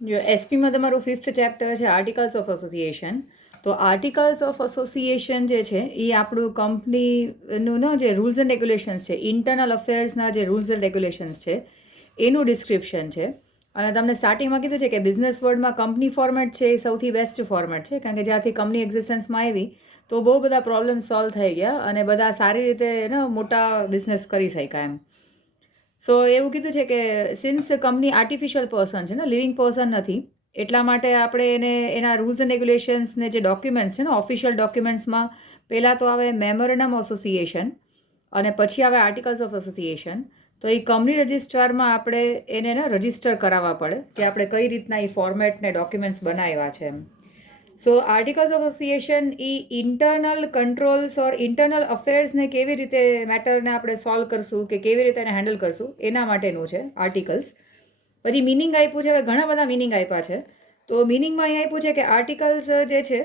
જો એસપીમાં તમારું 5th chapter છે આર્ટિકલ્સ ઓફ એસોસિએશન. તો આર્ટિકલ્સ ઓફ એસોસિએશન જે છે એ આપણું કંપનીનું જે રૂલ્સ એન્ડ રેગ્યુલેશન્સ છે, ઇન્ટરનલ અફેર્સના જે રૂલ્સ એન્ડ રેગ્યુલેશન્સ છે એનું ડિસ્ક્રિપ્શન છે. અને તમને સ્ટાર્ટિંગમાં કીધું છે કે બિઝનેસ વર્લ્ડમાં કંપની ફોર્મેટ છે એ સૌથી બેસ્ટ ફોર્મેટ છે, કારણ કે જ્યાંથી કંપની એક્ઝિસ્ટન્સમાં આવી તો બહુ બધા પ્રોબ્લેમ સોલ્વ થઈ ગયા અને બધા સારી રીતે મોટા બિઝનેસ કરી શક્યા એમ. સો એવું કીધું છે કે સિન્સ કંપની આર્ટિફિશિયલ પર્સન છે ને, લિવિંગ પર્સન નથી, એટલા માટે આપણે એને એના રૂલ્સ એન્ડ રેગ્યુલેશન્સને જે ડોક્યુમેન્ટ્સ છે ને ઓફિશિયલ ડોક્યુમેન્ટ્સમાં પહેલાં તો આવે મેમોરેન્ડમ એસોસિએશન અને પછી આવે આર્ટિકલ્સ ઓફ એસોસિએશન. તો એ કંપની રજિસ્ટ્રારમાં આપણે એને રજિસ્ટર કરાવવા પડે કે આપણે કઈ રીતના એ ફોર્મેટને ડોક્યુમેન્ટ્સ બનાવ્યા છે એમ. સો આર્ટિકલ્સ ઓફ એસોસિએશન એ ઇન્ટરનલ કંટ્રોલ્સ ઓર ઇન્ટરનલ અફેર્સને કેવી રીતે મેટરને આપણે સોલ્વ કરશું કે કેવી રીતે એને હેન્ડલ કરશું એના માટેનું છે આર્ટિકલ્સ. પછી મિનિંગ આપ્યું છે, હવે ઘણા બધા મિનિંગ આપ્યા છે. તો મિનિંગમાં અહીં આપ્યું છે કે આર્ટિકલ્સ જે છે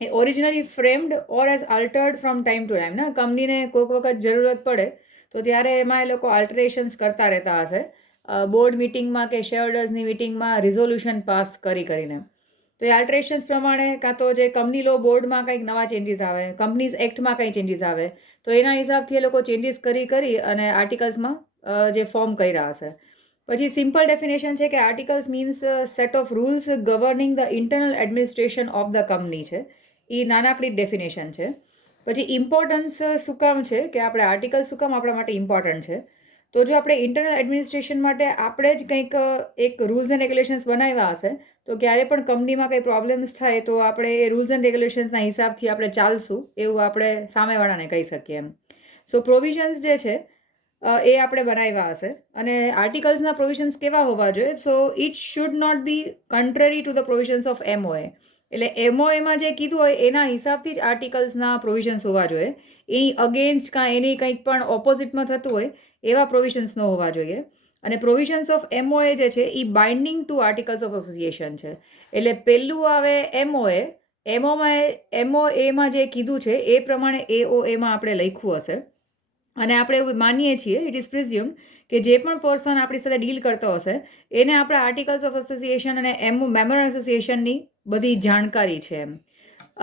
એ originally framed or as altered from time to time. ને કંપનીને કોઈક વખત જરૂરત પડે તો ત્યારે એમાં એ લોકો આલ્ટરેશન્સ કરતા રહેતા હશે, બોર્ડ મિટિંગમાં કે શેરહોલ્ડર્સની મિટિંગમાં રિઝોલ્યુશન પાસ કરીને. તો એ આલ્ટરેશન્સ પ્રમાણે કાં તો જે કંપની લો બોર્ડમાં કંઈક નવા ચેન્જીસ આવે, કંપનીઝ એક્ટમાં કંઈ ચેન્જીસ આવે, તો એના હિસાબથી એ લોકો ચેન્જીસ કરી અને આર્ટિકલ્સમાં જે ફોર્મ કર્યા હશે. પછી સિમ્પલ ડેફિનેશન છે કે articles means set of rules governing the internal administration of the company છે. એ નાનકડી ડેફિનેશન છે. પછી ઇમ્પોર્ટન્સ શું કામ છે કે આપણે આર્ટિકલ શું કામ આપણા માટે ઇમ્પોર્ટન્ટ છે. તો જો આપણે ઇન્ટરનલ એડમિનિસ્ટ્રેશન માટે આપણે જ કંઈક એક રૂલ્સ એન્ડ રેગ્યુલેશન્સ બનાવ્યા હશે તો ક્યારે પણ કંપનીમાં કંઈ પ્રોબ્લેમ્સ થાય તો આપણે એ રૂલ્સ એન્ડ રેગ્યુલેશન્સના હિસાબથી આપણે ચાલશું એવું આપણે સામેવાળાને કહી શકીએ એમ. સો પ્રોવિઝન્સ જે છે એ આપણે બનાવ્યા હશે અને આર્ટિકલ્સના પ્રોવિઝન્સ કેવા હોવા જોઈએ. So it should not be contrary to the provisions of MOA. એટલે એમઓએમાં જે કીધું હોય એના હિસાબથી જ આર્ટિકલ્સના પ્રોવિઝન્સ હોવા જોઈએ. એની અગેન્સ્ટ કાં એની કંઈક પણ ઓપોઝિટમાં થતું હોય એવા પ્રોવિઝન્સ ન હોવા જોઈએ. અને પ્રોવિઝન્સ ઓફ એમઓએ જે છે એ binding to articles of association છે. એટલે પહેલું આવે એમઓએ. એમઓએમાં જે કીધું છે એ પ્રમાણે એઓએમાં આપણે લખ્યું હશે અને આપણે એવું માનીએ છીએ, ઇટ ઇઝ પ્રિઝ્યુમ, કે જે પણ પર્સન આપણી સાથે ડીલ કરતો હશે એને આપણે આર્ટિકલ્સ ઓફ એસોસિએશન અને મેમોરન્ડમ એસોસિએશનની બધી જાણકારી છે એમ.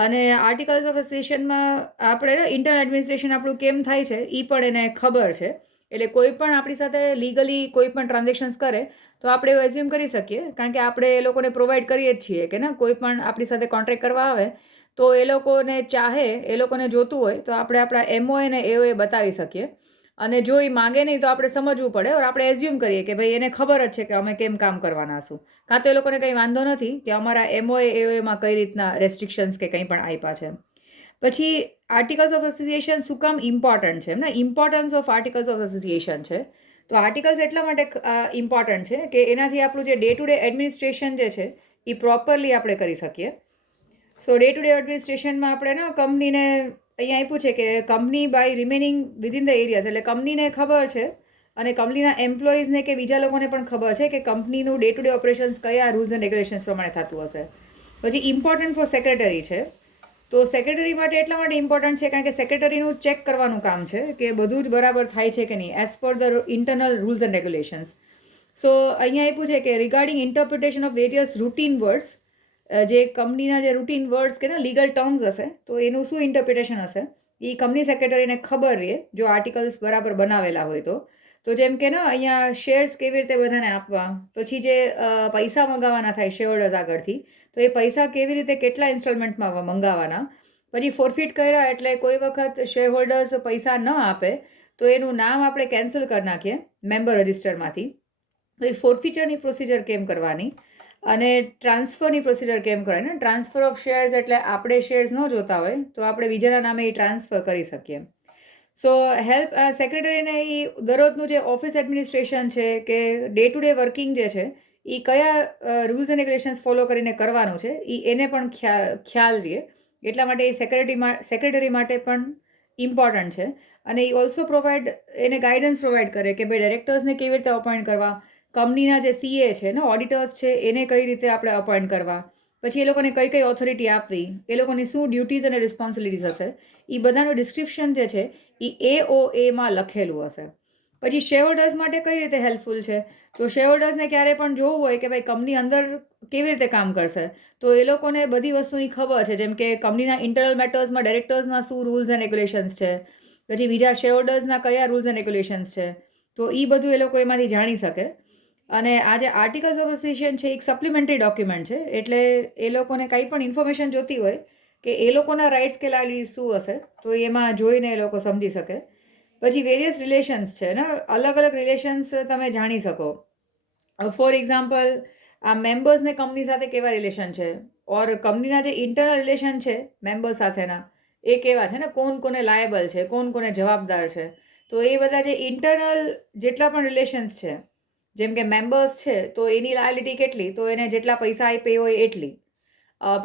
અને આર્ટિકલ્સ ઓફ એસોસિએશનમાં આપણે ઇન્ટરનલ એડમિનિસ્ટ્રેશન આપણું કેમ થાય છે એ પણ એને ખબર છે. એટલે કોઈ પણ આપણી સાથે લીગલી કોઈ પણ ટ્રાન્ઝેક્શન્સ કરે તો આપણે એવું એઝ્યુમ કરી શકીએ, કારણ કે આપણે એ લોકોને પ્રોવાઈડ કરીએ જ છીએ કે કોઈ પણ આપણી સાથે કોન્ટ્રાક્ટ કરવા આવે તો એ લોકોને ચાહે, એ લોકોને જોતું હોય તો આપણે આપણા એમઓએ ને એઓએ બતાવી શકીએ. અને જો એ માગે નહીં તો આપણે સમજવું પડે ઓર આપણે એઝ્યુમ કરીએ કે ભાઈ એને ખબર જ છે કે અમે કેમ કામ કરવાના છું, કાં તો એ લોકોને કંઈ વાંધો નથી કે અમારા એમઓએ એઓએમાં કઈ રીતના રેસ્ટ્રિક્શન્સ કે કંઈ પણ આપ્યા છે. પછી આર્ટિકલ્સ ઓફ એસોસિએશન શું કામ ઇમ્પોર્ટન્ટ છે ને, importance of articles of association છે. તો આર્ટિકલ્સ એટલા માટે ઇમ્પોર્ટન્ટ છે કે એનાથી આપણું જે ડે ટુ ડે એડમિનિસ્ટ્રેશન જે છે એ પ્રોપરલી આપણે કરી શકીએ. સો ડે ટુ ડે એડમિનિસ્ટ્રેશનમાં આપણે કંપનીને અહીંયા આપ્યું છે કે company by remaining within the areas. એટલે કંપનીને ખબર છે અને કંપનીના એમ્પ્લોઈઝને કે બીજા લોકોને પણ ખબર છે કે કંપનીનું ડે ટુ ડે ઓપરેશન્સ કયા રૂલ્સ એન્ડ રેગ્યુલેશન્સ પ્રમાણે થતું હશે. પછી ઇમ્પોર્ટન્ટ ફોર સેક્રેટરી છે. તો સેક્રેટરી માટે એટલા માટે ઇમ્પોર્ટન્ટ છે કારણ કે સેક્રેટરીનું ચેક કરવાનું કામ છે કે બધું જ બરાબર થાય છે કે નહીં as per the internal rules and regulations. So અહીંયા આપ્યું છે કે regarding interpretation of various routine words, જે કંપનીના જે રૂટીન વર્ડ્સ કે લીગલ ટર્મ્સ હશે તો એનું શું ઇન્ટરપ્રિટેશન હશે એ કંપની સેક્રેટરીને ખબર રહે જો આર્ટિકલ્સ બરાબર બનાવેલા હોય તો. તો જેમ કે અહીંયા શેર્સ કેવી રીતે બધાને આપવા, પછી જે પૈસા મંગાવવાના થાય શેરહોલ્ડર્સ આગળથી તો એ પૈસા કેવી રીતે કેટલા ઇન્સ્ટોલમેન્ટમાં મંગાવવાના. પછી ફોરફિટ કર્યા એટલે કોઈ વખત શેરહોલ્ડર્સ પૈસા ન આપે તો એનું નામ આપણે કેન્સલ કરી નાખીએ મેમ્બર રજિસ્ટરમાંથી. તો એ ફોરફિચરની પ્રોસિજર કેમ કરવાની અને ટ્રાન્સફરની પ્રોસિજર કેમ કરવાની. ટ્રાન્સફર ઓફ શેર્સ એટલે આપણે શેર્સ ન જોતા હોય તો આપણે બીજાના નામે એ ટ્રાન્સફર કરી શકીએ. સો હેલ્પ સેક્રેટરીને એ દરરોજનું જે ઓફિસ એડમિનિસ્ટ્રેશન છે કે ડે ટુ ડે વર્કિંગ જે છે એ કયા રૂલ્સ એન્ડ રેગ્યુલેશન્સ ફોલો કરીને કરવાનું છે એ એને પણ ખ્યાલ રહે. એટલા માટે એ સેક્રેટરી માટે પણ ઇમ્પોર્ટન્ટ છે. અને એ ઓલ્સો એને ગાઈડન્સ પ્રોવાઈડ કરે કે ભાઈ ડિરેક્ટર્સને કેવી રીતે અપોઇન્ટ કરવા, કંપનીના જે સીએ છે ને ઓડિટર્સ છે એને કઈ રીતે આપણે અપોઇન્ટ કરવા, પછી એ લોકોને કઈ કઈ ઓથોરિટી આપવી, એ લોકોની શું ડ્યુટીઝ અને રિસ્પોન્સિબિલિટીઝ હશે, એ બધાનું ડિસ્ક્રિપ્શન જે છે એ એઓએમાં લખેલું હશે. પછી શેર હોલ્ડર્સ માટે કઈ રીતે હેલ્પફુલ છે? તો શેર હોલ્ડર્સને ક્યારે પણ જોવું હોય કે ભાઈ કંપની અંદર કેવી રીતે કામ કરશે, તો એ લોકોને બધી વસ્તુની ખબર છે. જેમ કે કંપનીના ઇન્ટરનલ મેટર્સમાં ડાયરેક્ટર્સના શું રૂલ્સ એન્ડ રેગ્યુલેશન્સ છે, પછી બીજા શેર હોલ્ડર્સના કયા રૂલ્સ એન્ડ રેગ્યુલેશન્સ છે, તો એ બધું એ લોકો એમાંથી જાણી શકે. અને આ જે આર્ટિકલ્સ ઓફ એસોસિએશન છે એક સપ્લિમેન્ટરી ડોક્યુમેન્ટ છે, એટલે એ લોકોને કંઈ પણ ઇન્ફોર્મેશન જોતી હોય કે એ લોકોના રાઇટ્સ કે લાયબિલિટીઝ શું હશે, તો એમાં જોઈને એ લોકો સમજી શકે. પછી વેરિયસ રિલેશન્સ છે ને, અલગ અલગ રિલેશન્સ તમે જાણી શકો. ફોર એક્ઝામ્પલ, આ મેમ્બર્સને કંપની સાથે કેવા રિલેશન છે, ઓર કંપનીના જે ઇન્ટરનલ રિલેશન છે મેમ્બર સાથેના, એ કેવા છે ને, કોણ કોને લાયેબલ છે, કોણ કોને જવાબદાર છે. તો એ બધા જે ઇન્ટરનલ જેટલા પણ રિલેશન્સ છે, જેમ કે મેમ્બર્સ છે તો એની લાયબિલિટી કેટલી, તો એને જેટલા પૈસા આપ્યા હોય એટલી.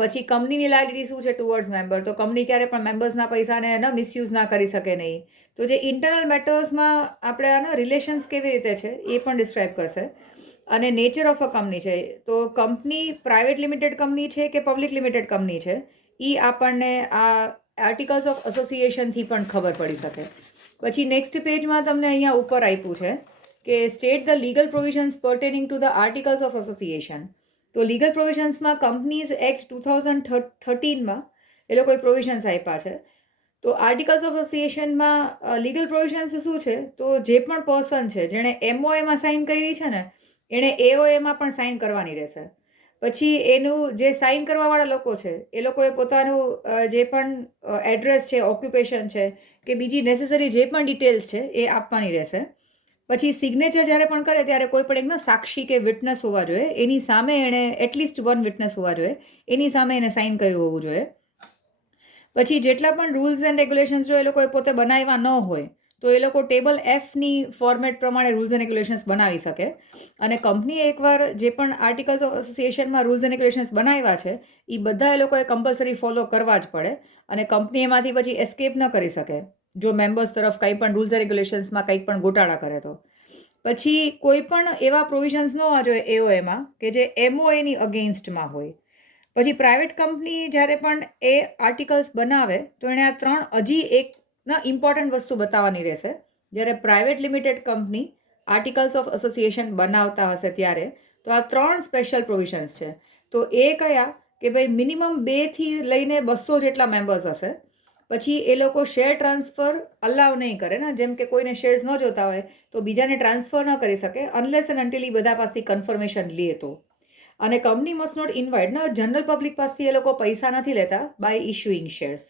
પછી કંપનીની લાયબિલિટી શું છે ટુવર્ડ્સ મેમ્બર, તો કંપની ક્યારે પણ મેમ્બર્સના પૈસાને મિસયુઝ ના કરી શકે નહીં. તો જે ઇન્ટરનલ મેટર્સમાં આપણે આના રિલેશન્સ કેવી રીતે છે એ પણ ડિસ્ક્રાઇબ કરશે. અને નેચર ઓફ અ કંપની છે, તો કંપની પ્રાઇવેટ લિમિટેડ કંપની છે કે પબ્લિક લિમિટેડ કંપની છે, એ આપણને આ આર્ટિકલ્સ ઓફ એસોસિએશનથી પણ ખબર પડી શકે. પછી નેક્સ્ટ પેજમાં તમને અહીંયા ઉપર આપ્યું છે કે state the legal provisions પર્ટેનિંગ to the articles of association. તો લીગલ પ્રોવિઝન્સમાં કંપનીઝ એક્ટ 2013માં એ લોકોએ પ્રોવિઝન્સ આપ્યા છે. તો આર્ટિકલ્સ ઓફ એસોસિએશનમાં લીગલ પ્રોવિઝન્સ શું છે, તો જે પણ પર્સન છે જેણે એમઓએમાં સાઇન કરી છે ને, એણે એઓએમાં પણ સાઇન કરવાની રહેશે. પછી એનું જે સાઇન કરવાવાળા લોકો છે એ લોકોએ પોતાનું જે પણ એડ્રેસ છે, ઓક્યુપેશન છે કે બીજી નેસેસરી જે પણ ડિટેલ્સ છે એ આપવાની રહેશે. પછી સિગ્નેચર જ્યારે પણ કરે ત્યારે કોઈ પણ એકનો સાક્ષી કે વિટનેસ હોવા જોઈએ, એની સામે એણે એટલીસ્ટ વન વિટનેસ હોવા જોઈએ, એની સામે એને સાઇન કર્યું હોવું જોઈએ. પછી જેટલા પણ રૂલ્સ એન્ડ રેગ્યુલેશન્સ જો એ લોકોએ પોતે બનાવ્યા ન હોય, તો એ લોકો ટેબલ એફની ફોર્મેટ પ્રમાણે રૂલ્સ એન્ડ રેગ્યુલેશન્સ બનાવી શકે. અને કંપનીએ એકવાર જે પણ આર્ટિકલ્સ ઓફ એસોસિએશનમાં રૂલ્સ એન્ડ રેગ્યુલેશન્સ બનાવ્યા છે એ બધા એ લોકોએ કમ્પલસરી ફોલો કરવા જ પડે. અને કંપની એમાંથી પછી એસ્કેપ ન કરી શકે જો મેમ્બર્સ તરફ કંઈ પણ રૂલ્સ એન્ડ રેગ્યુલેશન્સમાં કંઈક પણ ગોટાળા કરે તો. પછી કોઈ પણ એવા પ્રોવિઝન્સ ન હોવા જોઈએ એઓએમાં કે જે એમઓએની અગેન્સ્ટમાં હોય. પછી પ્રાઇવેટ કંપની જ્યારે પણ એ આર્ટિકલ્સ બનાવે તો એણે આ 3 હજી એકના ઇમ્પોર્ટન્ટ વસ્તુ બતાવવાની રહેશે. જ્યારે private limited company articles of association બનાવતા હશે ત્યારે તો આ 3 સ્પેશિયલ પ્રોવિઝન્સ છે. તો એ કયા કે ભાઈ મિનિમમ 2થી લઈને 200 જેટલા મેમ્બર્સ હશે. પછી એ લોકો શેર ટ્રાન્સફર અલાવ નહીં કરે ને, જેમ કે કોઈને શેર્સ ન જોતા હોય તો બીજાને ટ્રાન્સફર ન કરી શકે અનલેસ એન્ડ અન્ટિલ એ બધા પાસેથી કન્ફર્મેશન લે તો. અને કંપની મસ્ટ નોટ ઇન્વાઇટ ને, જનરલ પબ્લિક પાસેથી એ લોકો પૈસા નથી લેતા બાય ઇશ્યુઇંગ શેર્સ.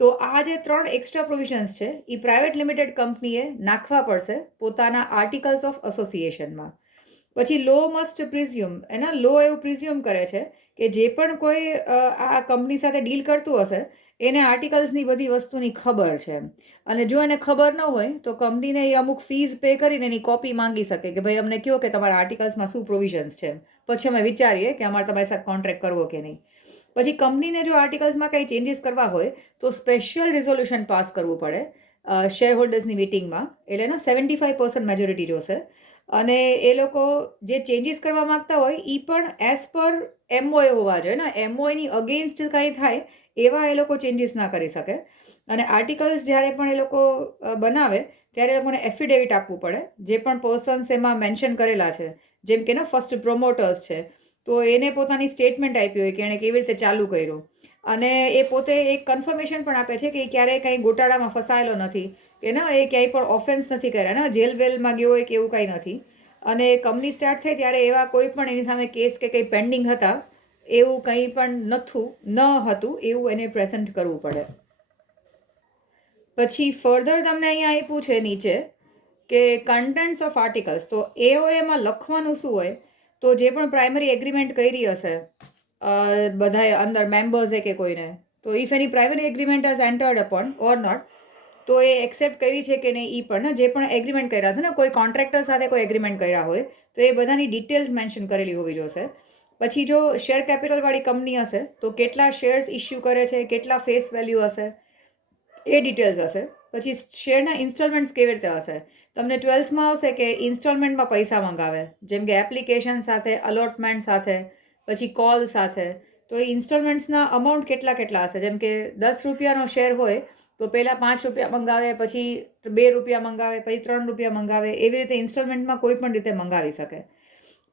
તો આ જે 3 એક્સ્ટ્રા પ્રોવિઝન્સ છે એ પ્રાઇવેટ લિમિટેડ કંપનીએ નાખવા પડશે પોતાના આર્ટિકલ્સ ઓફ એસોસિએશનમાં. પછી લો મસ્ટ પ્રિઝ્યુમ, એના લો એવું પ્રિઝ્યુમ કરે છે કે જે પણ કોઈ આ કંપની સાથે ડીલ કરતું હશે એને આર્ટિકલ્સની બધી વસ્તુની ખબર છે. અને જો એને ખબર ન હોય તો કંપનીને એ અમુક ફીઝ પે કરીને એની કોપી માંગી શકે કે ભાઈ અમને કહો કે તમારા આર્ટિકલ્સમાં શું પ્રોવિઝન્સ છે, પછી અમે વિચારીએ કે અમારે તમારી સાથે કોન્ટ્રાક્ટ કરવો કે નહીં. પછી કંપનીને જો આર્ટિકલ્સમાં કંઈ ચેન્જીસ કરવા હોય તો સ્પેશિયલ રિઝોલ્યુશન પાસ કરવું પડે શેર હોલ્ડર્સની મિટિંગમાં. એટલે ને 75% મેજોરિટી જોશે. અને એ લોકો જે ચેન્જીસ કરવા માગતા હોય એ પણ એઝ પર એમઓએ હોવા જોઈએ ને, એમઓએની અગેન્સ્ટ કંઈ થાય એવા એ લોકો ચેન્જીસ ના કરી શકે. અને આર્ટિકલ્સ જ્યારે પણ એ લોકો બનાવે ત્યારે એ લોકોને એફિડેવિટ આપવું પડે જે પણ પર્સન્સ એમાં મેન્શન કરેલા છે. જેમ કે ફર્સ્ટ પ્રોમોટર્સ છે તો એને પોતાની સ્ટેટમેન્ટ આપી હોય કે એણે કેવી રીતે ચાલુ કર્યું. અને એ પોતે એક કન્ફર્મેશન પણ આપે છે કે એ ક્યારેય કંઈ ગોટાળામાં ફસાયેલો નથી, કે એ ક્યાંય પણ ઓફેન્સ નથી કર્યા ને, જેલ વેલમાં ગયો હોય કે એવું કંઈ નથી. અને કંપની સ્ટાર્ટ થઈ ત્યારે એવા કોઈ પણ એની સામે કેસ કે કંઈ પેન્ડિંગ હતા એવું કંઈ પણ ન હતું એવું એને પ્રેઝન્ટ કરવું પડે. પછી ફર્ધર તમને અહીંયા આપ્યું છે નીચે કે કન્ટેન્ટ્સ ઓફ આર્ટિકલ્સ. તો એઓએમાં લખવાનું શું હોય, તો જે પણ પ્રાઇમરી એગ્રીમેન્ટ કરી હશે બધાએ અંદર મેમ્બર્સે કે કોઈને, તો if any primary agreement has entered upon or not, તો એ એક્સેપ્ટ કરી છે કે નહીં એ પણ જે પણ એગ્રીમેન્ટ કર્યા છે ને, કોઈ કોન્ટ્રાક્ટર સાથે કોઈ એગ્રીમેન્ટ કર્યા હોય તો એ બધાની ડિટેલ્સ મેન્શન કરેલી હોવી જોઈશે. પછી જો શેર કેપિટલવાળી કંપની હશે તો કેટલા શેર્સ ઇસ્યુ કરે છે, કેટલા ફેસ વેલ્યુ હશે એ ડિટેલ્સ હશે. પછી શેરના ઇન્સ્ટોલમેન્ટ્સ કેવી રીતે હશે, તમને 12થમાં આવશે કે ઇન્સ્ટોલમેન્ટમાં પૈસા મંગાવે, જેમ કે એપ્લિકેશન સાથે, અલોટમેન્ટ સાથે, પછી કોલ સાથે. તો એ ઇન્સ્ટોલમેન્ટ્સના અમાઉન્ટ કેટલા હશે, જેમ કે 10 રૂપિયાનો શેર હોય તો પહેલાં 5 રૂપિયા મંગાવે, પછી 2 રૂપિયા મંગાવે, પછી 3 રૂપિયા મંગાવે, એવી રીતે ઇન્સ્ટોલમેન્ટમાં કોઈ પણ રીતે મંગાવી શકે.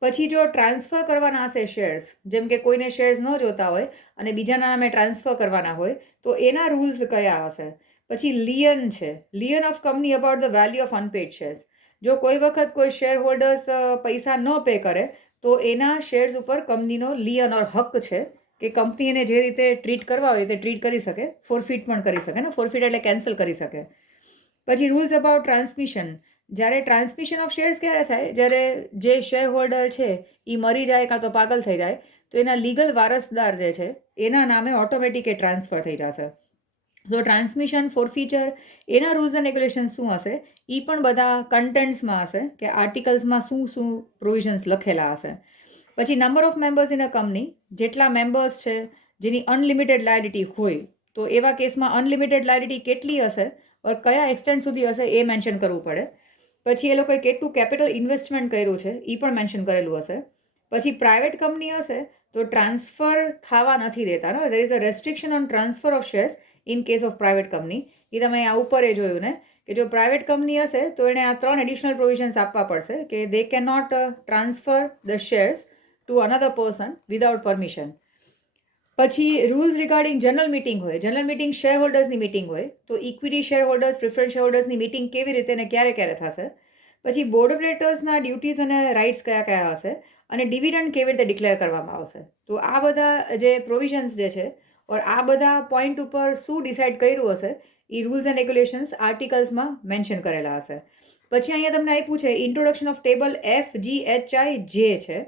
પછી જો ટ્રાન્સફર કરવાના હશે શેર્સ, જેમ કે કોઈને શેર્સ ન જોતા હોય અને બીજાના નામે ટ્રાન્સફર કરવાના હોય, તો એના રૂલ્સ કયા હશે. પછી લિયન છે, lien of company about the value of unpaid shares. જો કોઈ વખત કોઈ શેર હોલ્ડર્સ પૈસા ન પે કરે તો એના શેર્સ ઉપર કંપનીનો લિયન ઓર હક છે કે કંપની એને જે રીતે ટ્રીટ કરવા હોય તે ટ્રીટ કરી શકે, ફોરફિટ પણ કરી શકે ને, ફોરફિટ એટલે કેન્સલ કરી શકે. પછી રૂલ્સ અબાઉટ ટ્રાન્સમિશન. જ્યારે ટ્રાન્સમિશન ઓફ શેર્સ ક્યારે થાય, જ્યારે જે શેર હોલ્ડર છે એ મરી જાય કાં તો પાગલ થઈ જાય તો એના લીગલ વારસદાર જે છે એના નામે ઓટોમેટિક એ ટ્રાન્સફર થઈ જશે. તો ટ્રાન્સમિશન, ફોરફીચર, એના રૂલ્સ એન્ડ રેગ્યુલેશન શું હશે એ પણ બધા કન્ટેન્ટ્સમાં હશે કે આર્ટિકલ્સમાં શું શું પ્રોવિઝન્સ લખેલા હશે. પછી number of members in a company, જેટલા મેમ્બર્સ છે જેની અનલિમિટેડ લાયબિલિટી હોય, તો એવા કેસમાં અનલિમિટેડ લાયબિલિટી કેટલી હશે ઓર કયા એક્સટેન્ટ સુધી હશે એ મેન્શન કરવું પડે. પછી એ લોકોએ કેટલું કેપિટલ ઇન્વેસ્ટમેન્ટ કર્યું છે એ પણ મેન્શન કરેલું હશે. પછી પ્રાઇવેટ કંપની હશે તો ટ્રાન્સફર થવા નથી દેતા. No there is a restriction on transfer of shares in case of private company. એ તમે આ ઉપર એ જોયું ને કે જો પ્રાઇવેટ કંપની હશે તો એણે આ 3 એડિશનલ પ્રોવિઝન્સ આપવા પડશે કે they can not transfer the shares to another person without permission. પછી રૂલ્સ રિગાર્ડિંગ જનરલ મિટિંગ હોય, જનરલ મિટિંગ શેર હોલ્ડર્સની મિટિંગ હોય, તો equity shareholders, preference share હોલ્ડર્સની મિટિંગ કેવી રીતે ને ક્યારે ક્યારે થશે. પછી બોર્ડ ઓફ ડિરેક્ટર્સના ડ્યુટીઝ અને રાઇટ્સ કયા કયા હશે અને ડિવિડન્ડ કેવી રીતે ડિક્લેર કરવામાં આવશે. તો આ બધા જે પ્રોવિઝન્સ જે છે ઓર આ બધા પોઈન્ટ ઉપર શું ડિસાઇડ કર્યું હશે એ રૂલ્સ એન્ડ રેગ્યુલેશન્સ આર્ટિકલ્સમાં મેન્શન કરેલા હશે. પછી અહીંયા તમને આપ્યું છે ઇન્ટ્રોડક્શન ઓફ ટેબલ FGHIJ છે.